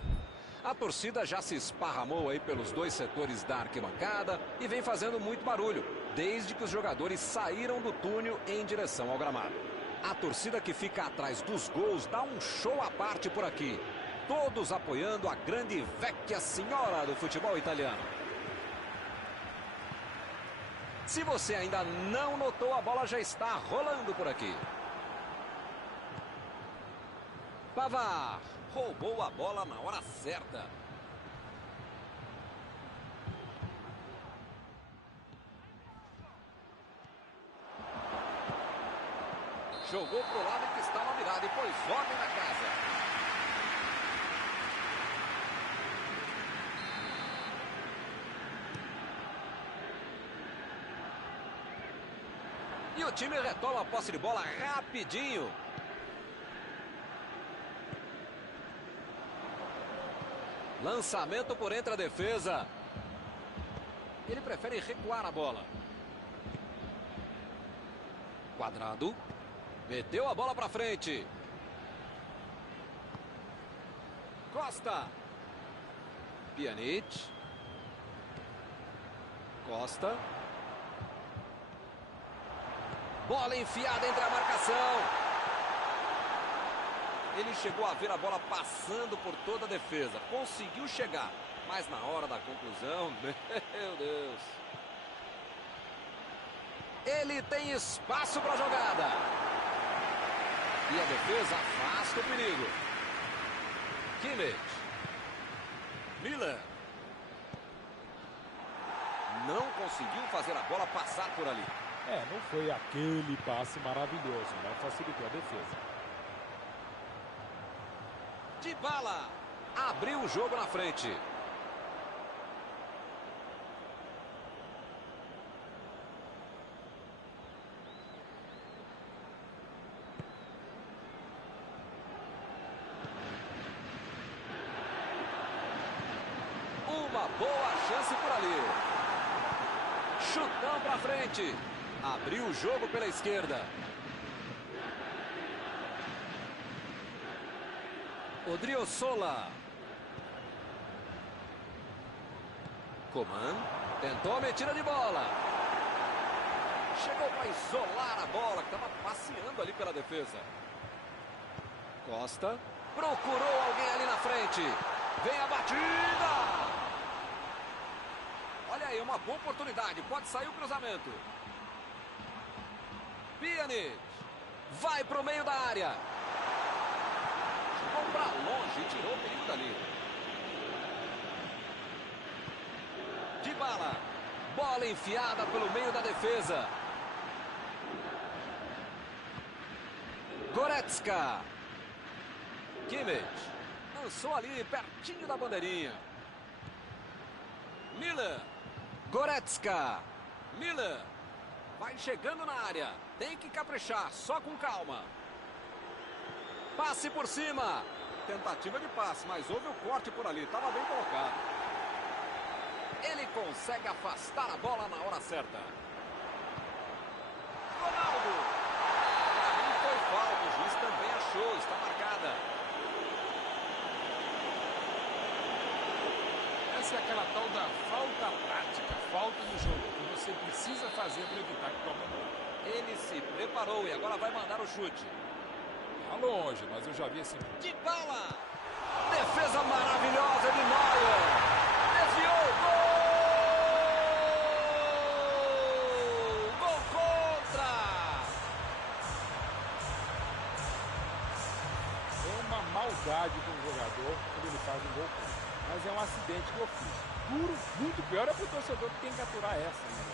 A torcida já se esparramou aí pelos dois setores da arquibancada e vem fazendo muito barulho, desde que os jogadores saíram do túnel em direção ao gramado. A torcida que fica atrás dos gols dá um show à parte por aqui. Todos apoiando a grande vecchia senhora do futebol italiano. Se você ainda não notou, a bola já está rolando por aqui. Pavard roubou a bola na hora certa. Jogou pro lado que estava virado e pôs ordem na casa. E o time retoma a posse de bola rapidinho. Lançamento por entre a defesa. Ele prefere recuar a bola. Quadrado. Meteu a bola para frente. Costa. Pjanic. Costa. Bola enfiada entre a marcação. Ele chegou a ver a bola passando por toda a defesa. Conseguiu chegar, mas na hora da conclusão, meu Deus. Ele tem espaço para a jogada. E a defesa afasta o perigo. Kimmich. Miller. Não conseguiu fazer a bola passar por ali. Não foi aquele passe maravilhoso, mas facilitou a defesa. Dybala abriu o jogo na frente. Uma boa chance por ali. Chutão para frente. Abriu o jogo pela esquerda. Odriozola. Coman tentou a metida de bola. Chegou para isolar a bola, que estava passeando ali pela defesa. Costa procurou alguém ali na frente. Vem a batida. Olha aí, uma boa oportunidade. Pode sair o cruzamento. Pjanic vai para o meio da área. Chegou para longe e tirou o perigo dali. Dybala. Bola enfiada pelo meio da defesa. Goretzka. Kimmich. Lançou ali pertinho da bandeirinha. Miller. Goretzka. Miller. Vai chegando na área. Tem que caprichar, só com calma. Passe por cima. Tentativa de passe, mas houve o corte por ali. Estava bem colocado. Ele consegue afastar a bola na hora certa. Ronaldo. Para mim foi falta. O juiz também achou. Está marcada. Essa é aquela tal da falta tática, falta no jogo, que você precisa fazer para evitar que tome gol. Ele se preparou e agora vai mandar o chute. Tá longe, mas eu já vi assim. Dybala! Defesa maravilhosa de Neuer! Desviou! Gol! Gol contra! É uma maldade com o jogador quando ele faz um gol contra. Mas é um acidente de ofício. Duro, muito pior é pro torcedor que tem que aturar essa, né?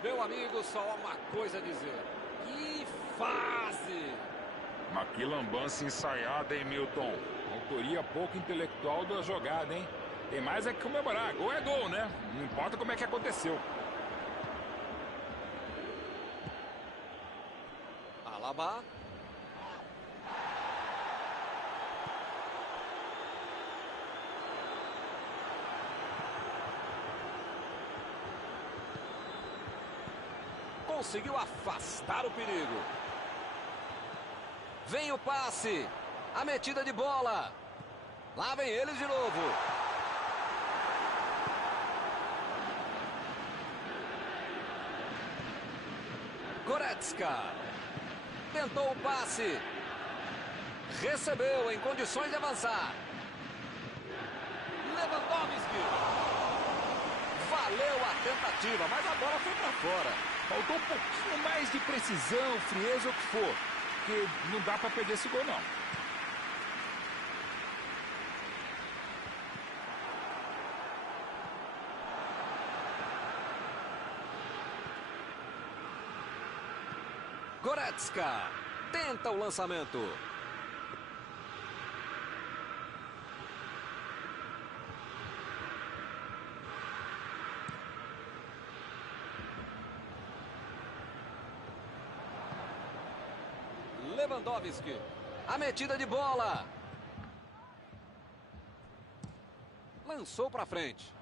Meu amigo, só há uma coisa a dizer. Que fase! Mas que lambança ensaiada, hein, Milton? Autoria pouco intelectual da jogada, hein? Tem mais é que comemorar. Gol é gol, né? Não importa como é que aconteceu. Alaba. Conseguiu afastar o perigo. Vem o passe. A metida de bola. Lá vem eles de novo. Goretzka. Tentou o passe. Recebeu em condições de avançar. Lewandowski. Valeu a tentativa, mas a bola foi para fora. Faltou um pouquinho mais de precisão, frieza, o que for. Porque não dá para perder esse gol, não. Goretzka tenta o lançamento. Lewandowski. A metida de bola. Lançou para frente.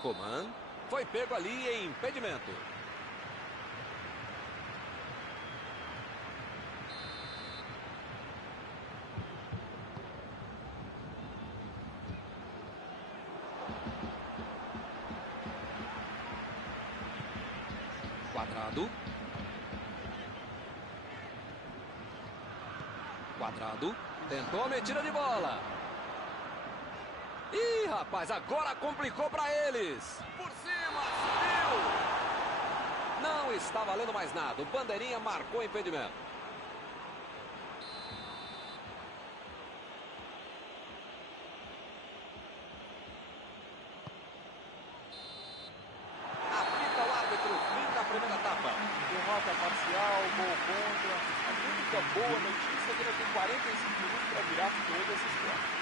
Coman. Foi pego ali em impedimento. Quadrado. Quadrado. Tentou a metida de bola. Ih, rapaz, agora complicou para eles. Por cima, subiu. Não está valendo mais nada. O bandeirinha marcou impedimento. Apita o árbitro. Fim da primeira etapa. Derrota parcial, gol contra. A única boa notícia é que ele tem 45 minutos para virar toda essa história.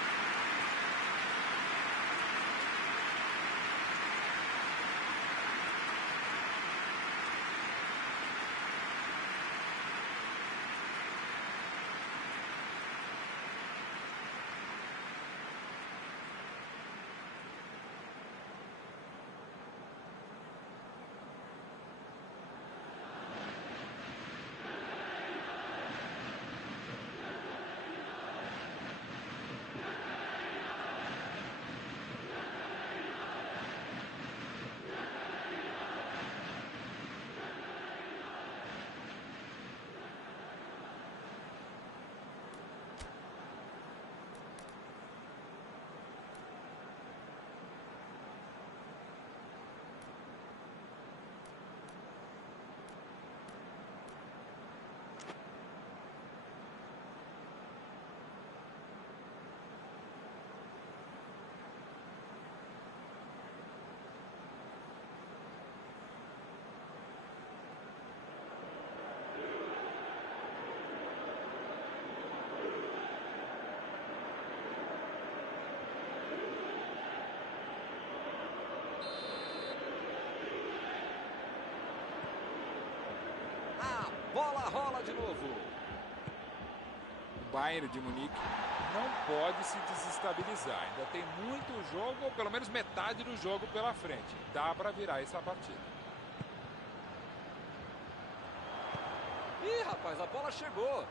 Bola rola de novo. O Bayern de Munique não pode se desestabilizar. Ainda tem muito jogo, ou pelo menos metade do jogo pela frente. Dá para virar essa partida. Ih, rapaz, a bola chegou.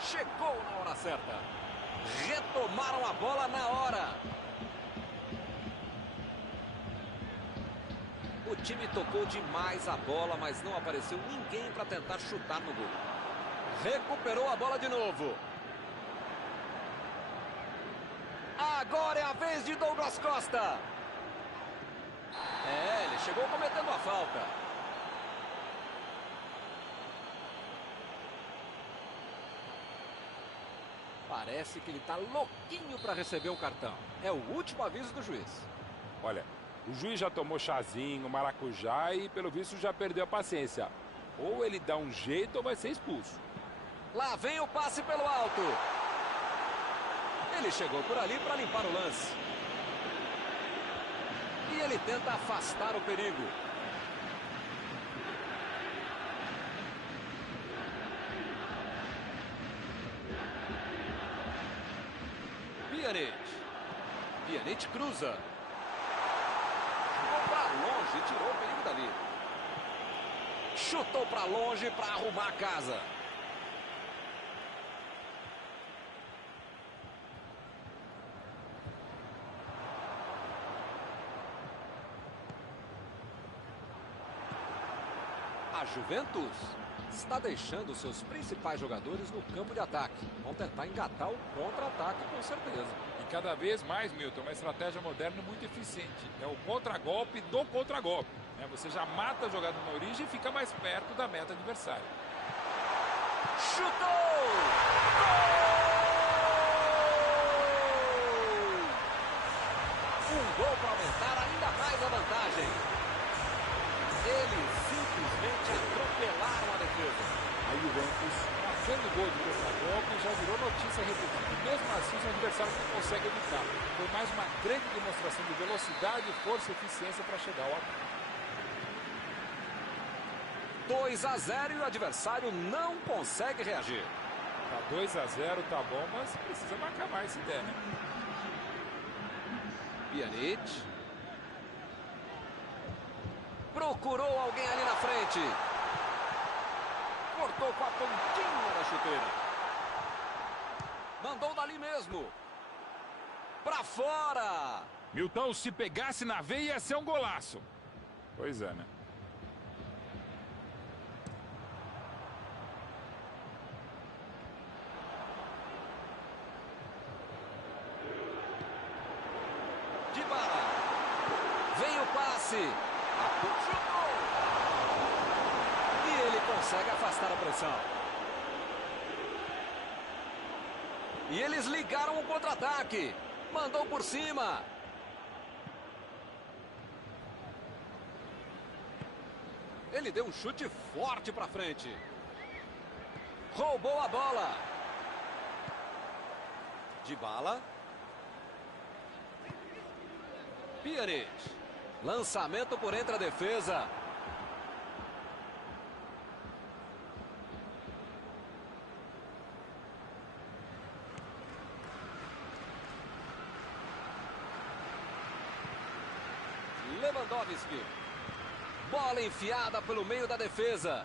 Chegou na hora certa. Retomaram a bola na hora. O time tocou demais a bola, mas não apareceu ninguém para tentar chutar no gol. Recuperou a bola de novo. Agora é a vez de Douglas Costa. Ele chegou cometendo a falta. Parece que ele está louquinho para receber o cartão. É o último aviso do juiz. Olha, o juiz já tomou chazinho, maracujá e, pelo visto, já perdeu a paciência. Ou ele dá um jeito ou vai ser expulso. Lá vem o passe pelo alto. Ele chegou por ali para limpar o lance. E ele tenta afastar o perigo. Pjanic cruza. Jogou para longe, tirou o perigo dali. Chutou para longe para arrumar a casa. A Juventus está deixando seus principais jogadores no campo de ataque. Vão tentar engatar o contra-ataque com certeza. E cada vez mais, Milton, uma estratégia moderna muito eficiente. É o contra-golpe do contra-golpe. Você já mata a jogada na origem e fica mais perto da meta adversária. Chutou! Um gol para aumentar ainda mais a vantagem. Eles simplesmente atropelaram a defesa. A Juventus, marcando gol de contra-golpe, já virou notícia repetida. E mesmo assim, o adversário não consegue evitar. Foi mais uma grande demonstração de velocidade, força e eficiência para chegar ao ataque. 2-0 e o adversário não consegue reagir. Tá 2-0, tá bom, mas precisa marcar mais se der, né? Pjanic. Procurou alguém ali na frente. Cortou com a pontinha da chuteira. Mandou dali mesmo. Pra fora. Milton, se pegasse na veia ia ser um golaço. Pois é, né? Dybala. Vem o passe. Chutou. E ele consegue afastar a pressão. E eles ligaram o contra-ataque. Mandou por cima. Ele deu um chute forte para frente. Roubou a bola. Dybala. Pjanic. Lançamento por entre a defesa. Lewandowski. Bola enfiada pelo meio da defesa.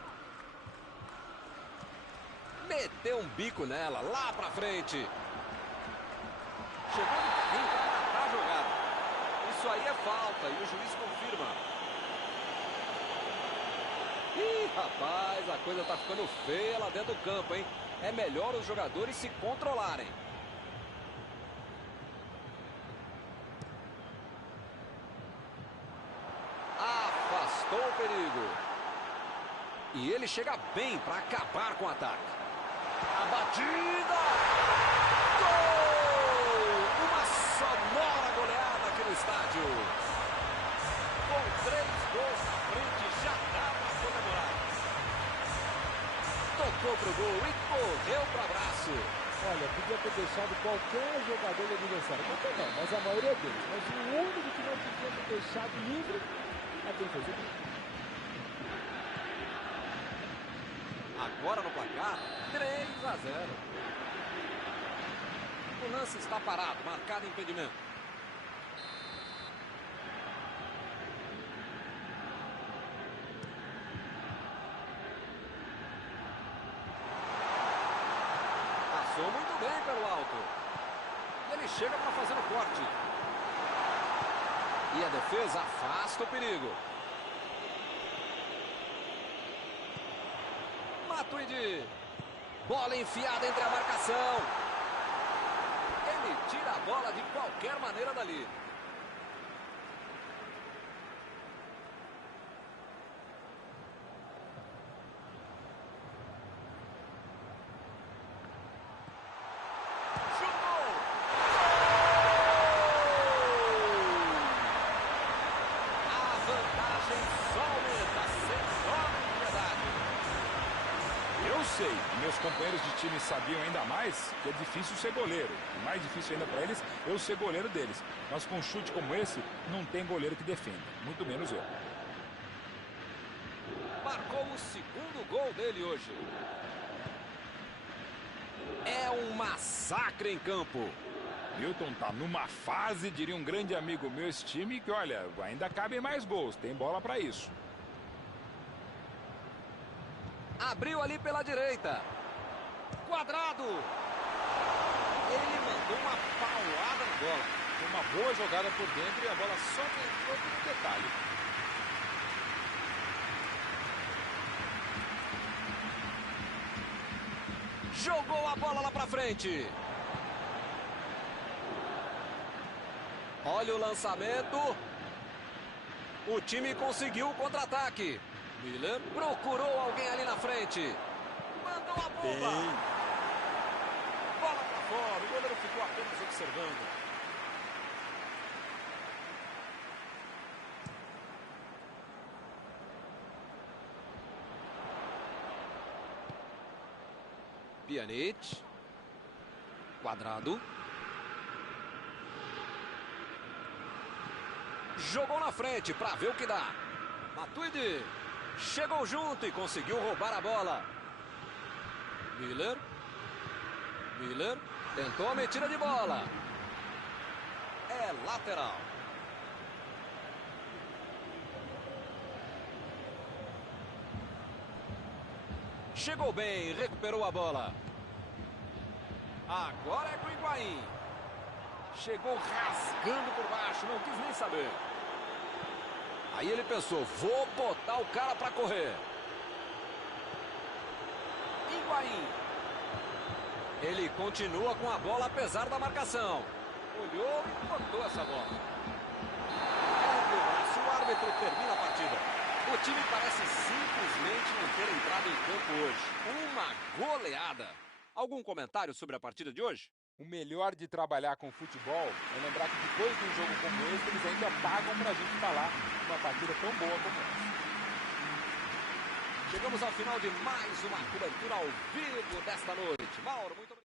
Meteu um bico nela, lá pra frente. Chegou no carrinho para matar a jogada. Isso aí é falta e o juiz confirma. Ih, rapaz, a coisa tá ficando feia lá dentro do campo, hein? É melhor os jogadores se controlarem. Afastou o perigo. E ele chega bem para acabar com o ataque. A batida! Gol! Uma sonora goleada aqui no estádio. Com 3 gols na frente, já dá para comemorar. Tocou pro gol e correu para abraço. Olha, podia ter deixado qualquer jogador do adversário. Qualquer não, mas a maioria deles. Mas o único que não podia ter deixado livre é quem fez o gol. Agora no placar, 3-0. O lance está parado, marcado impedimento. Passou muito bem pelo alto. E ele chega para fazer o corte. E a defesa afasta o perigo. Matuidi. Bola enfiada entre a marcação. Ele tira a bola de qualquer maneira dali. Chutou! A vantagem só aumenta, sem dó nem piedade. Eu sei, meus companheiros companheiros de time sabiam ainda mais que é difícil ser goleiro. E mais difícil ainda para eles eu ser goleiro deles. Mas com um chute como esse, não tem goleiro que defenda, muito menos eu. Marcou o segundo gol dele hoje. É um massacre em campo. Milton tá numa fase, diria um grande amigo meu, esse time, que olha, ainda cabem mais gols, tem bola para isso. Abriu ali pela direita. Quadrado. Ele mandou uma paulada na bola. Foi uma boa jogada por dentro e a bola só entrou no detalhe. Jogou a bola lá pra frente. Olha o lançamento. O time conseguiu o contra-ataque. Miller procurou alguém ali na frente. Mandou a bomba. Bola pra fora. O goleiro ficou apenas observando. Pjanic. Quadrado. Jogou na frente para ver o que dá. Matuidi chegou junto e conseguiu roubar a bola. Miller. Miller tentou a metida de bola. É lateral. Chegou bem, recuperou a bola. Agora é com o Higuaín. Chegou rasgando por baixo, não quis nem saber. Aí ele pensou, vou botar o cara para correr. Higuaín. Ele continua com a bola apesar da marcação. Olhou e cortou essa bola. O árbitro termina a partida. O time parece simplesmente não ter entrado em campo hoje. Uma goleada. Algum comentário sobre a partida de hoje? O melhor de trabalhar com futebol é lembrar que depois de um jogo como esse, eles ainda pagam pra gente estar lá numa partida tão boa como essa. Chegamos ao final de mais uma cobertura ao vivo desta noite. Mauro, muito obrigado.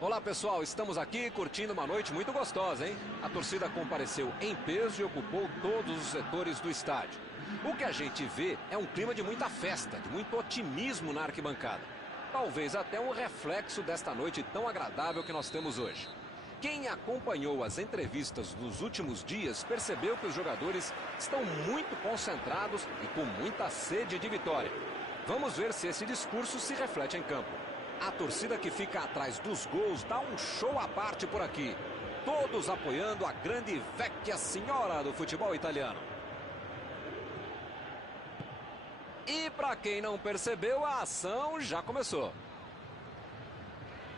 Olá pessoal, estamos aqui curtindo uma noite muito gostosa, hein? A torcida compareceu em peso e ocupou todos os setores do estádio. O que a gente vê é um clima de muita festa, de muito otimismo na arquibancada. Talvez até um reflexo desta noite tão agradável que nós temos hoje. Quem acompanhou as entrevistas dos últimos dias percebeu que os jogadores estão muito concentrados e com muita sede de vitória. Vamos ver se esse discurso se reflete em campo. A torcida que fica atrás dos gols dá um show à parte por aqui. Todos apoiando a grande vecchia senhora do futebol italiano. E para quem não percebeu, a ação já começou.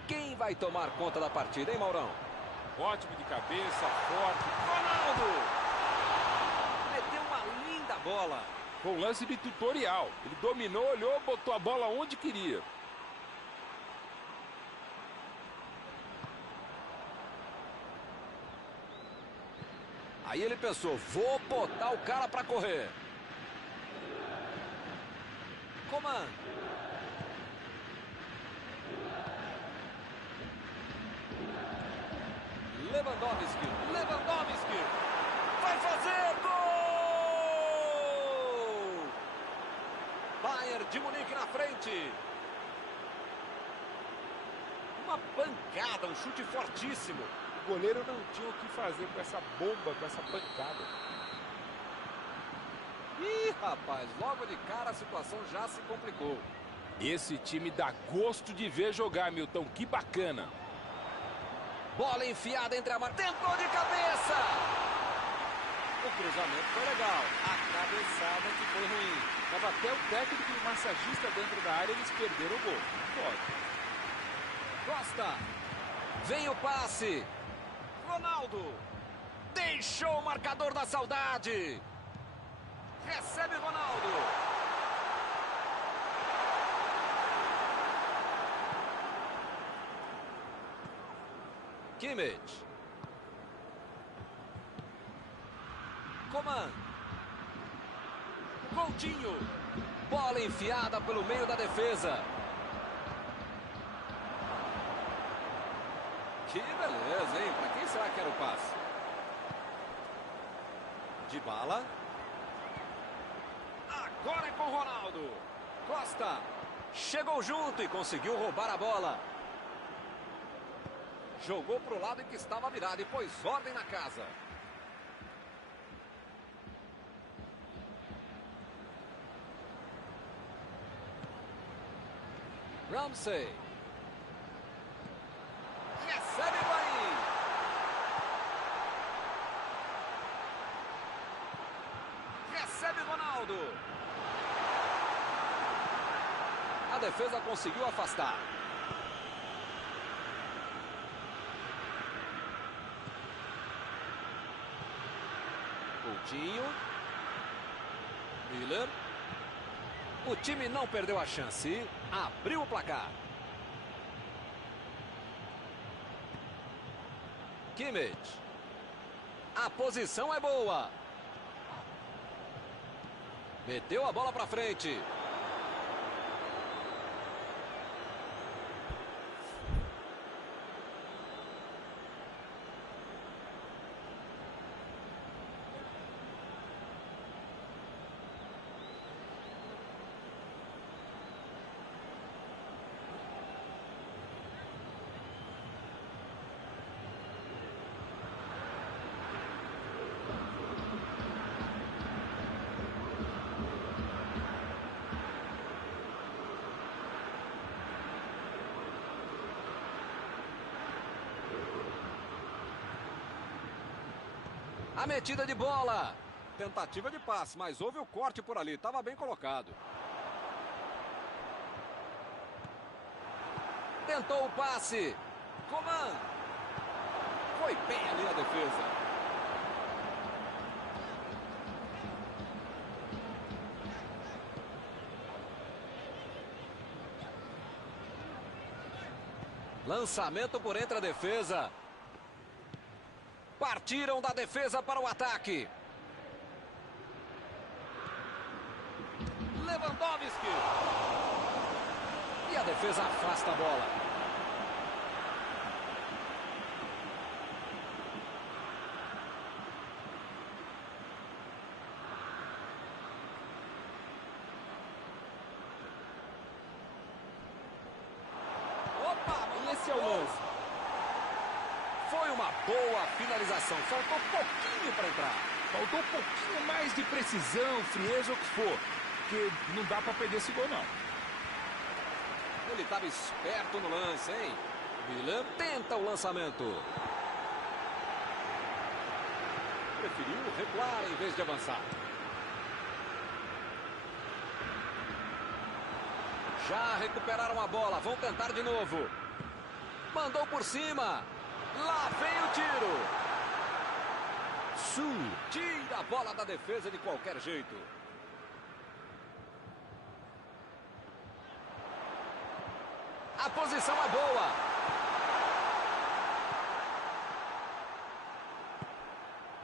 Quem vai tomar conta da partida, hein, Maurão? Ótimo de cabeça, forte. Ronaldo! Meteu uma linda bola. Foi um lance de tutorial. Ele dominou, olhou, botou a bola onde queria. Aí ele pensou, vou botar o cara para correr. Coman. Lewandowski. Vai fazer gol! Bayern de Munique na frente. Uma pancada, um chute fortíssimo. O goleiro não tinha o que fazer com essa bomba, com essa pancada. Ih, rapaz, logo de cara a situação já se complicou. Esse time dá gosto de ver jogar, Milton. Que bacana. Bola enfiada entre a marca. Tentou de cabeça. O cruzamento foi legal. A cabeçada que foi ruim. Mas até o técnico e o massagista dentro da área, eles perderam o gol. Não pode. Costa. Vem o passe. Ronaldo. Deixou o marcador da saudade. Recebe Ronaldo. Kimmich. Coman. Coutinho. Bola enfiada pelo meio da defesa. Que beleza, hein? Para quem será que era o passe? Dybala. Agora é com o Ronaldo. Costa. Chegou junto e conseguiu roubar a bola. Jogou para o lado em que estava virado e pôs ordem na casa. Ramsey. Recebe Higuaín. Recebe Ronaldo. A defesa conseguiu afastar. Coutinho. Miller. O time não perdeu a chance. Abriu o placar. Kimmich. A posição é boa. Meteu a bola para frente. A metida de bola. Tentativa de passe, mas houve o corte por ali. Estava bem colocado. Tentou o passe. Coman. Foi bem ali na defesa. Lançamento por entre a defesa. Partiram da defesa para o ataque. Lewandowski. E a defesa afasta a bola. Esse é o lance. Foi uma boa finalização. Faltou pouquinho para entrar. Faltou um pouquinho mais de precisão, frieza ou o que for. Porque não dá para perder esse gol, não. Ele estava esperto no lance, hein? Milan tenta o lançamento. Preferiu recuar em vez de avançar. Já recuperaram a bola. Vão tentar de novo. Mandou por cima. Lá vem o tiro. Tira a bola da defesa de qualquer jeito. A posição é boa.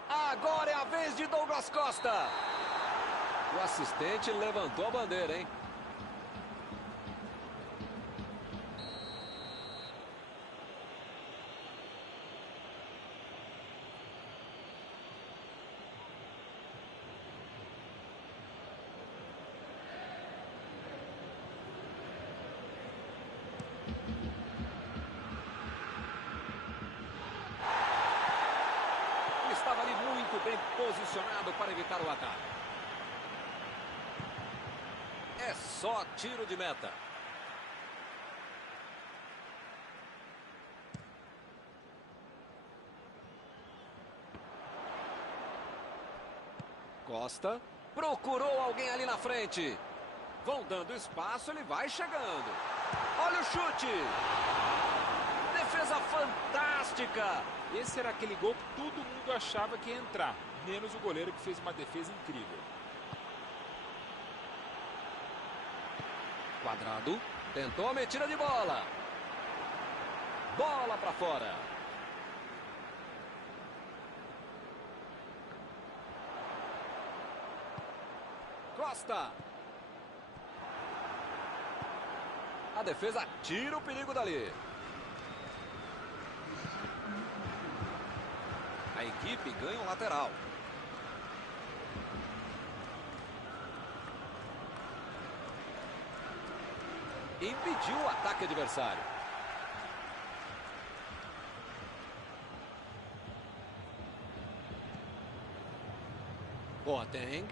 Agora é a vez de Douglas Costa. O assistente levantou a bandeira, hein? Estava ali muito bem posicionado para evitar o ataque. É só tiro de meta. Costa procurou alguém ali na frente. Vão dando espaço, ele vai chegando. Olha o chute. Defesa fantástica. Esse era aquele gol que todo mundo achava que ia entrar, menos o goleiro que fez uma defesa incrível. Quadrado tentou a metida de bola. Bola para fora. Costa. A defesa tira o perigo dali. A equipe ganha um lateral. Impediu o ataque adversário. Boateng.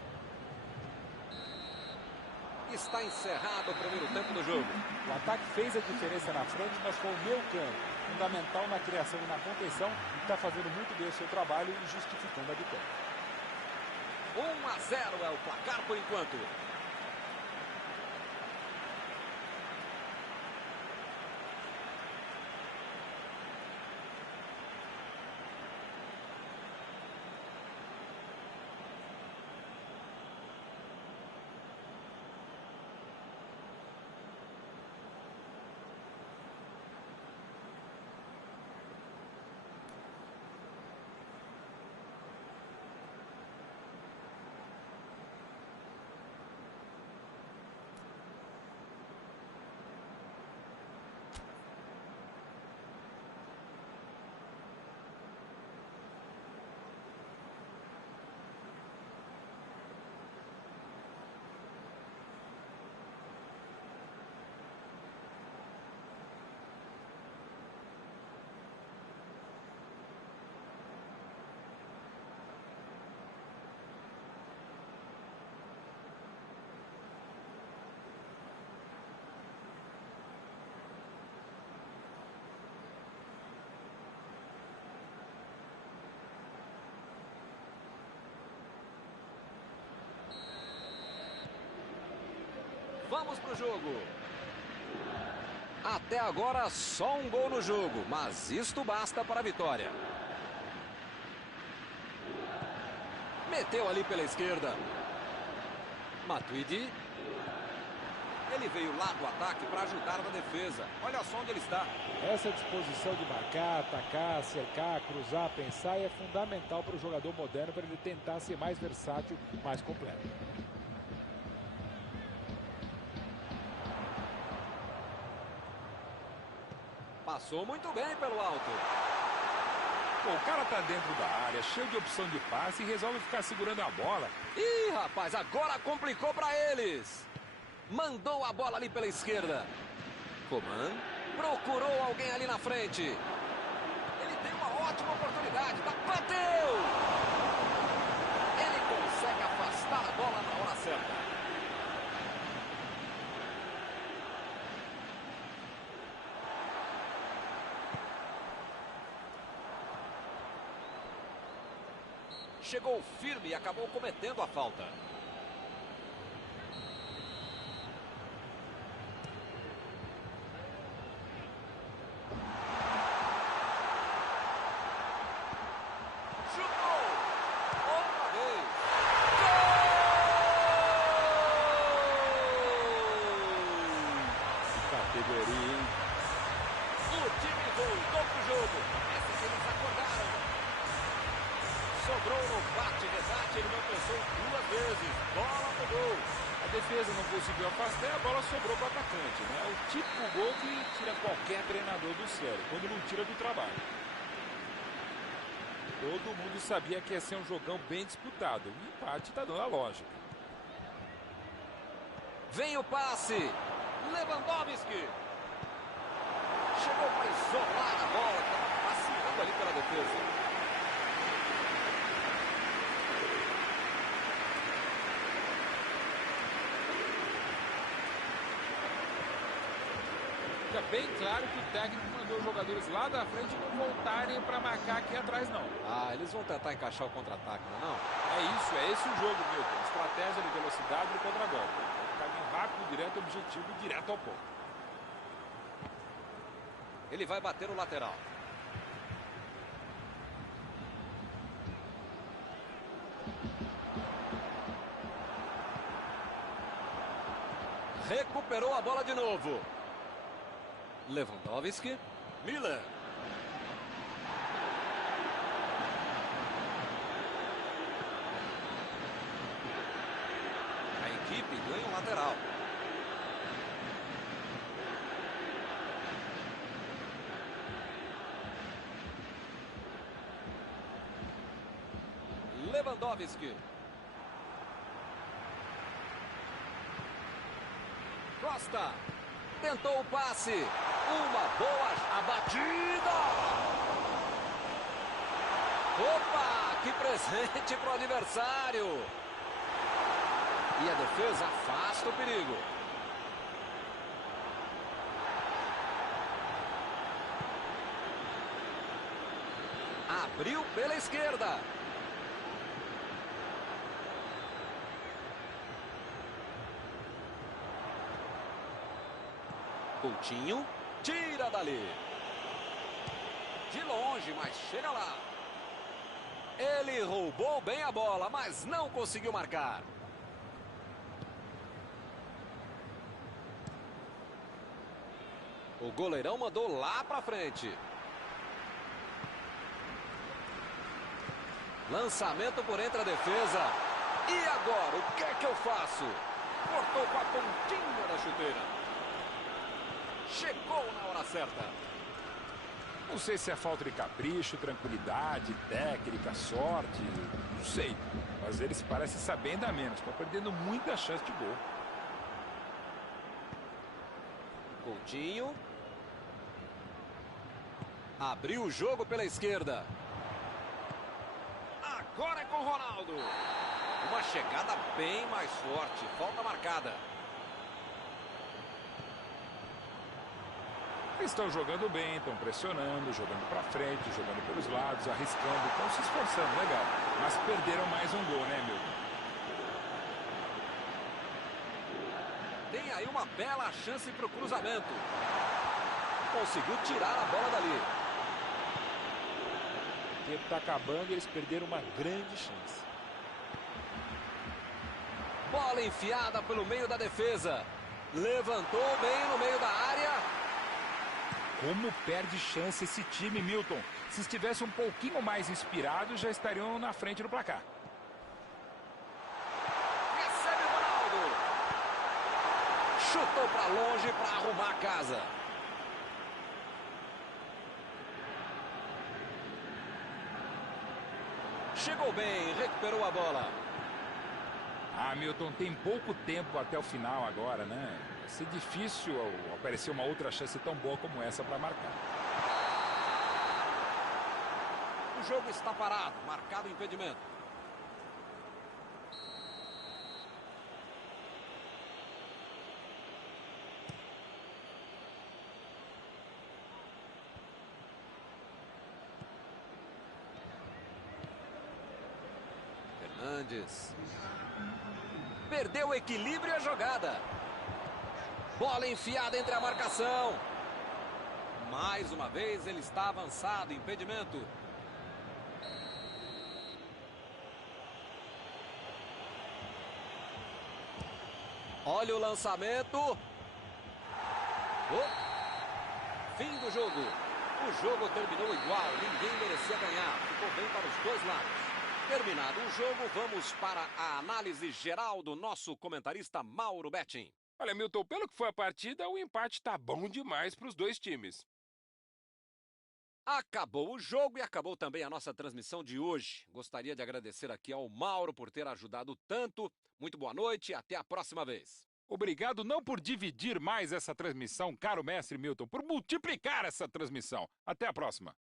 Está encerrado o primeiro tempo do jogo. O ataque fez a diferença na frente, mas foi o meio campo fundamental na criação e na contenção, e está fazendo muito bem o seu trabalho e justificando a vitória. 1-0 é o placar por enquanto. Vamos pro jogo. Até agora só um gol no jogo, mas isto basta para a vitória. Meteu ali pela esquerda. Matuidi. Ele veio lá do ataque para ajudar na defesa. Olha só onde ele está. Essa disposição de marcar, atacar, cercar, cruzar, pensar é fundamental para o jogador moderno, para ele tentar ser mais versátil, mais completo. Passou muito bem pelo alto. Pô, o cara tá dentro da área, cheio de opção de passe e resolve ficar segurando a bola. Ih, rapaz, agora complicou para eles. Mandou a bola ali pela esquerda. Coman. Procurou alguém ali na frente. Ele tem uma ótima oportunidade. Bateu! Ele consegue afastar a bola na hora certa. Chegou firme e acabou cometendo a falta. Chutou! Outra vez! Que categoria, hein? O time voltou pro jogo. Parece que eles acordaram. Sobrou no bate-rebate, ele não pensou duas vezes. Bola pro gol. A defesa não conseguiu afastar e a bola sobrou para o atacante, né? É o típico gol que tira qualquer treinador do sério, quando não tira do trabalho. Todo mundo sabia que ia ser um jogão bem disputado. O empate está dando a lógica. Vem o passe. Lewandowski. Chegou para isolar a bola, que estava passeando ali pela defesa. Fica bem claro que o técnico mandou os jogadores lá da frente não voltarem para marcar aqui atrás, não. Ah, eles vão tentar encaixar o contra-ataque, não? É isso, é esse o jogo, Milton. Estratégia de velocidade e contra-golpe. Um caminho rápido, direto, objetivo, direto ao ponto. Ele vai bater no lateral. Recuperou a bola de novo. Lewandowski. Miller. A equipe ganha um lateral. Lewandowski. Costa. Tentou o passe. Uma boa abatida. Opa, que presente para o adversário. E a defesa afasta o perigo. Abriu pela esquerda. Coutinho, tira dali. De longe, mas chega lá. Ele roubou bem a bola, mas não conseguiu marcar. O goleirão mandou lá pra frente. Lançamento por entre a defesa. E agora, o que é que eu faço? Cortou com a pontinha da chuteira. Chegou na hora certa. Não sei se é falta de capricho, tranquilidade, técnica, sorte, não sei. Mas eles parecem saber ainda menos. Estão perdendo muita chance de gol. Coutinho. Abriu o jogo pela esquerda. Agora é com o Ronaldo. Uma chegada bem mais forte. Falta marcada. Eles estão jogando bem, estão pressionando, jogando para frente, jogando pelos lados, arriscando, estão se esforçando, legal. Mas perderam mais um gol, né, Milton? Tem aí uma bela chance para o cruzamento. Conseguiu tirar a bola dali. O tempo está acabando e eles perderam uma grande chance. Bola enfiada pelo meio da defesa. Levantou bem no meio da área. Como perde chance esse time, Milton? Se estivesse um pouquinho mais inspirado, já estariam na frente do placar. Recebe o Ronaldo. Chutou para longe para arrumar a casa. Chegou bem, recuperou a bola. Ah, Milton, tem pouco tempo até o final agora, né? Vai ser difícil aparecer uma outra chance tão boa como essa para marcar. O jogo está parado, marcado o impedimento. Fernandes. Perdeu o equilíbrio e a jogada. Bola enfiada entre a marcação. Mais uma vez ele está avançado, impedimento. Olha o lançamento. Fim do jogo. O jogo terminou igual, ninguém merecia ganhar. Ficou bem para os dois lados. Terminado o jogo, vamos para a análise geral do nosso comentarista Mauro Betting. Olha, Milton, pelo que foi a partida, o empate tá bom demais para os dois times. Acabou o jogo e acabou também a nossa transmissão de hoje. Gostaria de agradecer aqui ao Mauro por ter ajudado tanto. Muito boa noite e até a próxima vez. Obrigado não por dividir mais essa transmissão, caro mestre Milton, por multiplicar essa transmissão. Até a próxima.